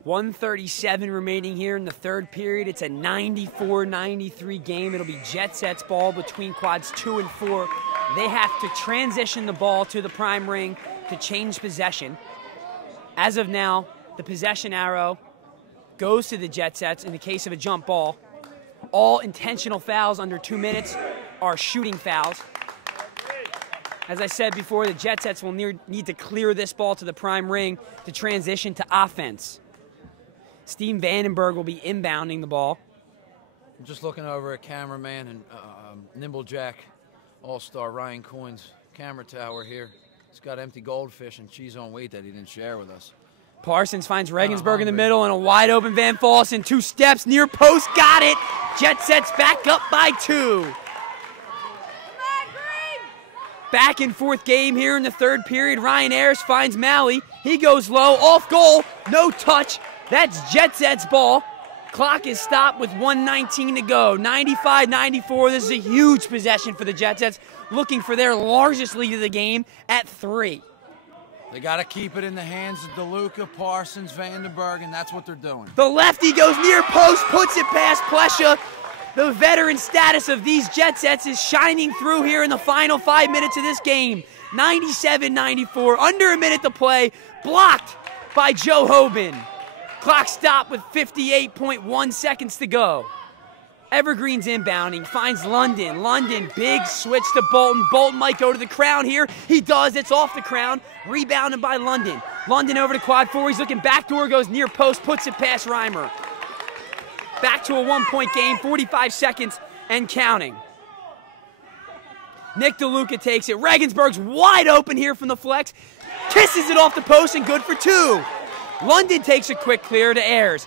1:37 remaining here in the third period. It's a 94-93 game. It'll be Jet Sets ball between quads 2 and 4. They have to transition the ball to the prime ring to change possession. As of now, the possession arrow goes to the Jet Sets in the case of a jump ball. All intentional fouls under 2 minutes are shooting fouls. As I said before, the Jet Sets will need to clear this ball to the prime ring to transition to offense. Steve Vandenberg will be inbounding the ball. I'm just looking over at cameraman and Nimble Jack All-Star Ryan Coyne's camera tower here. It's got empty goldfish and cheese on wheat that he didn't share with us. Parsons finds Regensburg in the middle and a wide open Van Fossen. 2 steps, near post, got it. Jet Sets back up by 2. Back and forth game here in the third period. Ryan Ayers finds Malley. He goes low, off goal, no touch. That's Jet Sets ball. Clock is stopped with 1:19 to go. 95-94. This is a huge possession for the Jet Sets, looking for their largest lead of the game at 3. They got to keep it in the hands of DeLuca, Parsons, Vandenberg, and that's what they're doing. The lefty goes near post, puts it past Plesha. The veteran status of these Jet Sets is shining through here in the final 5 minutes of this game. 97-94, under a minute to play, blocked by Joe Hoban. Clock stopped with 58.1 seconds to go. Evergreens inbounding, finds London. London, big switch to Bolton. Bolton might go to the crown here. He does, it's off the crown. Rebounded by London. London over to quad 4, he's looking backdoor, goes near post, puts it past Reimer. Back to a 1-point game, 45 seconds and counting. Nick DeLuca takes it. Regensburg's wide open here from the flex. Kisses it off the post and good for 2. London takes a quick clear to Ayers.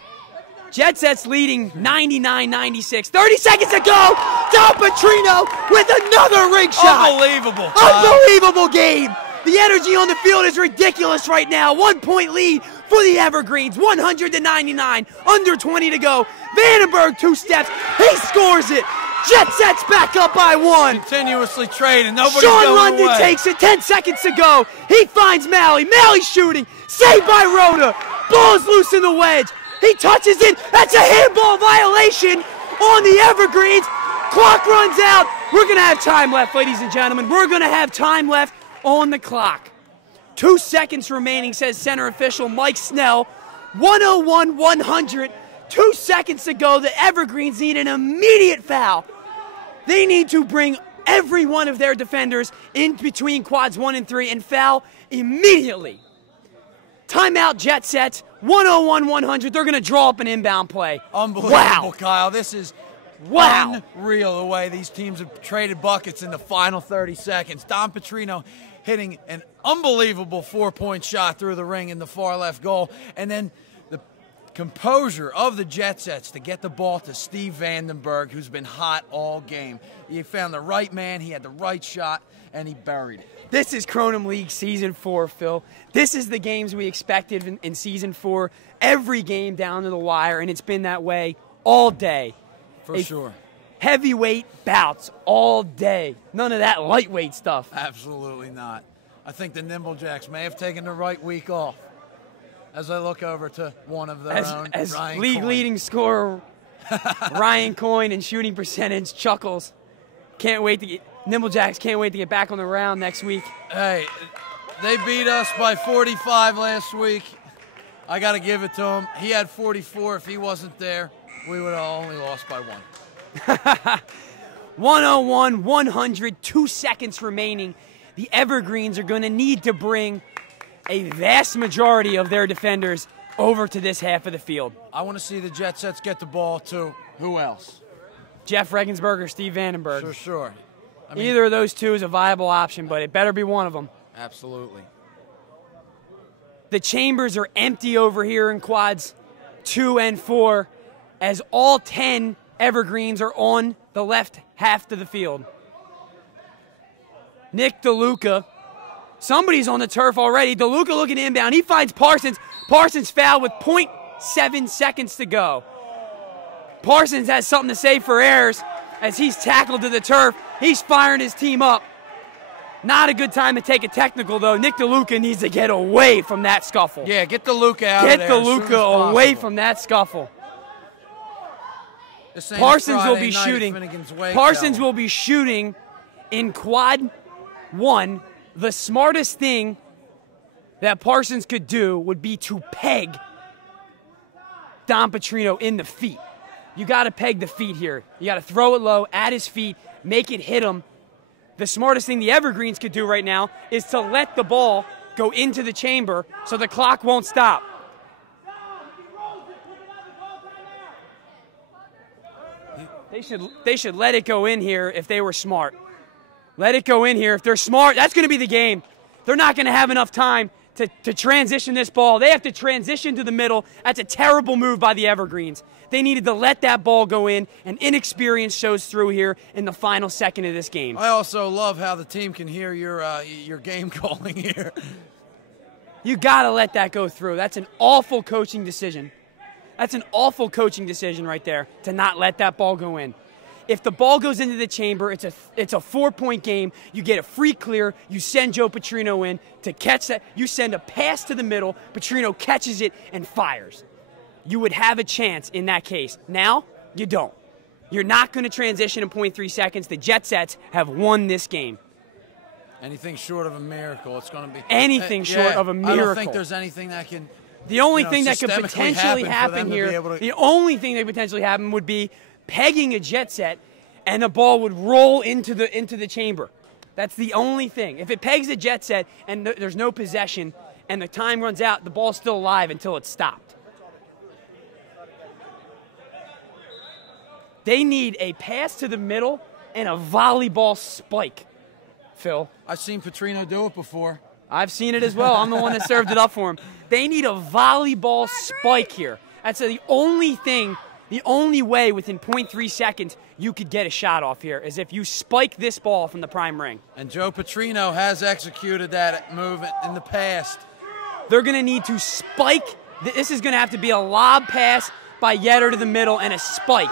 Jet Sets leading 99-96. 30 seconds to go. Del Petrino with another rig shot. Unbelievable. Unbelievable game. The energy on the field is ridiculous right now. 1-point lead for the Evergreens. 100-99. Under 20 to go. Vandenberg 2 steps. He scores it. Jet Sets back up by 1. Continuously trading. Nobody's Sean going London away. takes it. 10 seconds to go. He finds Malley. Malley shooting. Saved by Rhoda. Ball's loose in the wedge. He touches it. That's a handball violation on the Evergreens. Clock runs out. We're going to have time left, ladies and gentlemen. We're going to have time left on the clock. 2 seconds remaining, says center official Mike Snell. 101-100. 2 seconds to go. The Evergreens need an immediate foul. They need to bring every one of their defenders in between quads 1 and 3 and foul immediately. Timeout, Jet Sets. 101-100. They're going to draw up an inbound play. Unbelievable, wow. Kyle. This is unreal the way these teams have traded buckets in the final 30 seconds. Don Petrino hitting an unbelievable 4-point shot through the ring in the far left goal. And then the composure of the Jet Sets to get the ball to Steve Vandenberg, who's been hot all game. He found the right man, he had the right shot, and he buried it. This is Kronum League Season 4, Phil. This is the games we expected in Season 4. Every game down to the wire, and it's been that way all day. For sure. Heavyweight bouts all day. None of that lightweight stuff. Absolutely not. I think the Nimble Jacks may have taken the right week off as I look over to one of their own, as Ryan league Coyne. leading scorer Ryan Coyne and shooting percentage chuckles. Can't wait to get Nimble Jacks can't wait to get back on the round next week. Hey, they beat us by 45 last week. I got to give it to him. He had 44. If he wasn't there, we would have only lost by 1. 101-100, 2 seconds remaining. The Evergreens are going to need to bring a vast majority of their defenders over to this half of the field. I want to see the Jet Sets get the ball to who else? Jeff Regensburg or Steve Vandenberg. Sure. I mean, either of those two is a viable option, but it better be one of them. Absolutely. The chambers are empty over here in quads 2 and 4 as all 10 Evergreens are on the left half of the field. Nick DeLuca. Somebody's on the turf already. DeLuca looking inbound. He finds Parsons. Parsons fouled with 0.7 seconds to go. Parsons has something to say for Ayers as he's tackled to the turf. He's firing his team up. Not a good time to take a technical, though. Nick DeLuca needs to get away from that scuffle. Yeah, get DeLuca out of there. Get DeLuca away from that scuffle. Parsons will be shooting. Parsons will be shooting in quad 1. The smartest thing that Parsons could do would be to peg Don Petrino in the feet. You got to peg the feet here. You got to throw it low at his feet, make it hit him. The smartest thing the Evergreens could do right now is to let the ball go into the chamber so the clock won't stop. They should let it go in here if they were smart. Let it go in here. If they're smart, that's going to be the game. They're not going to have enough time to transition this ball. They have to transition to the middle. That's a terrible move by the Evergreens. They needed to let that ball go in, and inexperience shows through here in the final second of this game. I also love how the team can hear your game calling here. You got to let that go through. That's an awful coaching decision. That's an awful coaching decision right there to not let that ball go in. If the ball goes into the chamber, it's a 4-point game. You get a free clear. You send Joe Petrino in to catch that. You send a pass to the middle. Petrino catches it and fires. You would have a chance in that case. Now, you don't. You're not going to transition in 0.3 seconds. The Jet Sets have won this game. Anything short of a miracle, it's going to be... Anything short of a miracle. I don't think there's anything that can... The only thing that could potentially happen here, the only thing that could potentially happen would be pegging a jet set and the ball would roll into the chamber. That's the only thing. If it pegs a jet set and there's no possession and the time runs out, the ball's still alive until it's stopped. They need a pass to the middle and a volleyball spike, Phil. I've seen Petrino do it before. I've seen it as well. I'm the one that served it up for him. They need a volleyball spike here. That's the only thing, the only way within 0.3 seconds you could get a shot off here is if you spike this ball from the prime ring. And Joe Petrino has executed that move in the past. They're going to need to spike. This is going to have to be a lob pass by Yetter to the middle and a spike.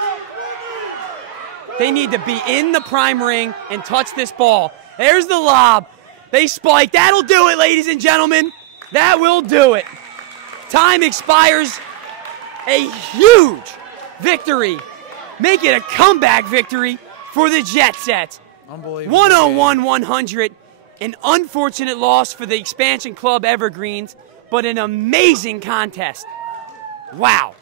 They need to be in the prime ring and touch this ball. There's the lob. They spike. That'll do it, ladies and gentlemen. That will do it. Time expires. A huge victory. Make it a comeback victory for the Jet Sets. Unbelievable. 101-100. An unfortunate loss for the expansion club Evergreens, but an amazing contest. Wow.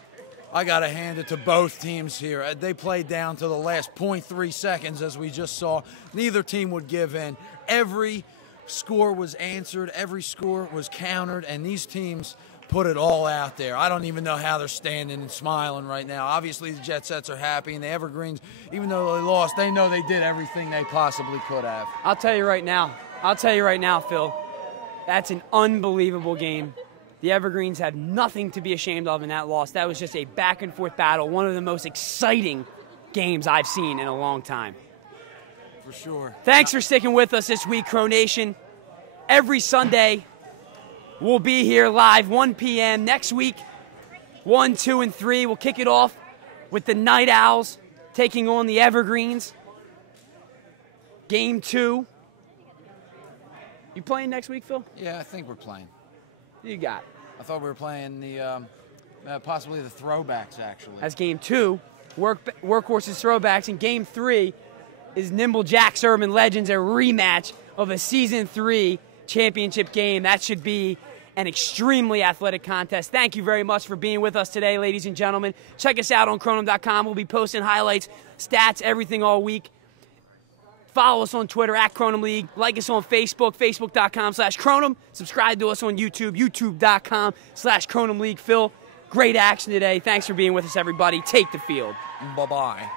I got to hand it to both teams here. They played down to the last 0.3 seconds, as we just saw. Neither team would give in. Every score was answered. Every score was countered, and these teams put it all out there. I don't even know how they're standing and smiling right now. Obviously, the Jet Sets are happy, and the Evergreens, even though they lost, they know they did everything they possibly could have. I'll tell you right now, Phil, that's an unbelievable game. The Evergreens had nothing to be ashamed of in that loss. That was just a back-and-forth battle, one of the most exciting games I've seen in a long time. For sure. Thanks for sticking with us this week, Crow Nation. Every Sunday, we'll be here live, 1 p.m. Next week, 1, 2, and 3. We'll kick it off with the Night Owls taking on the Evergreens. Game 2. You playing next week, Phil? Yeah, I think we're playing. Who you got? I thought we were playing the possibly the Throwbacks, actually. That's game 2. Workhorses Throwbacks. And game 3 is Nimble Jacks Urban Legends, a rematch of a Season 3 championship game. That should be an extremely athletic contest. Thank you very much for being with us today, ladies and gentlemen. Check us out on Kronum.com. We'll be posting highlights, stats, everything all week. Follow us on Twitter at Kronum League. Like us on Facebook, facebook.com/Kronum. Subscribe to us on YouTube, youtube.com/Kronum League. Phil, great action today. Thanks for being with us, everybody. Take the field. Bye-bye.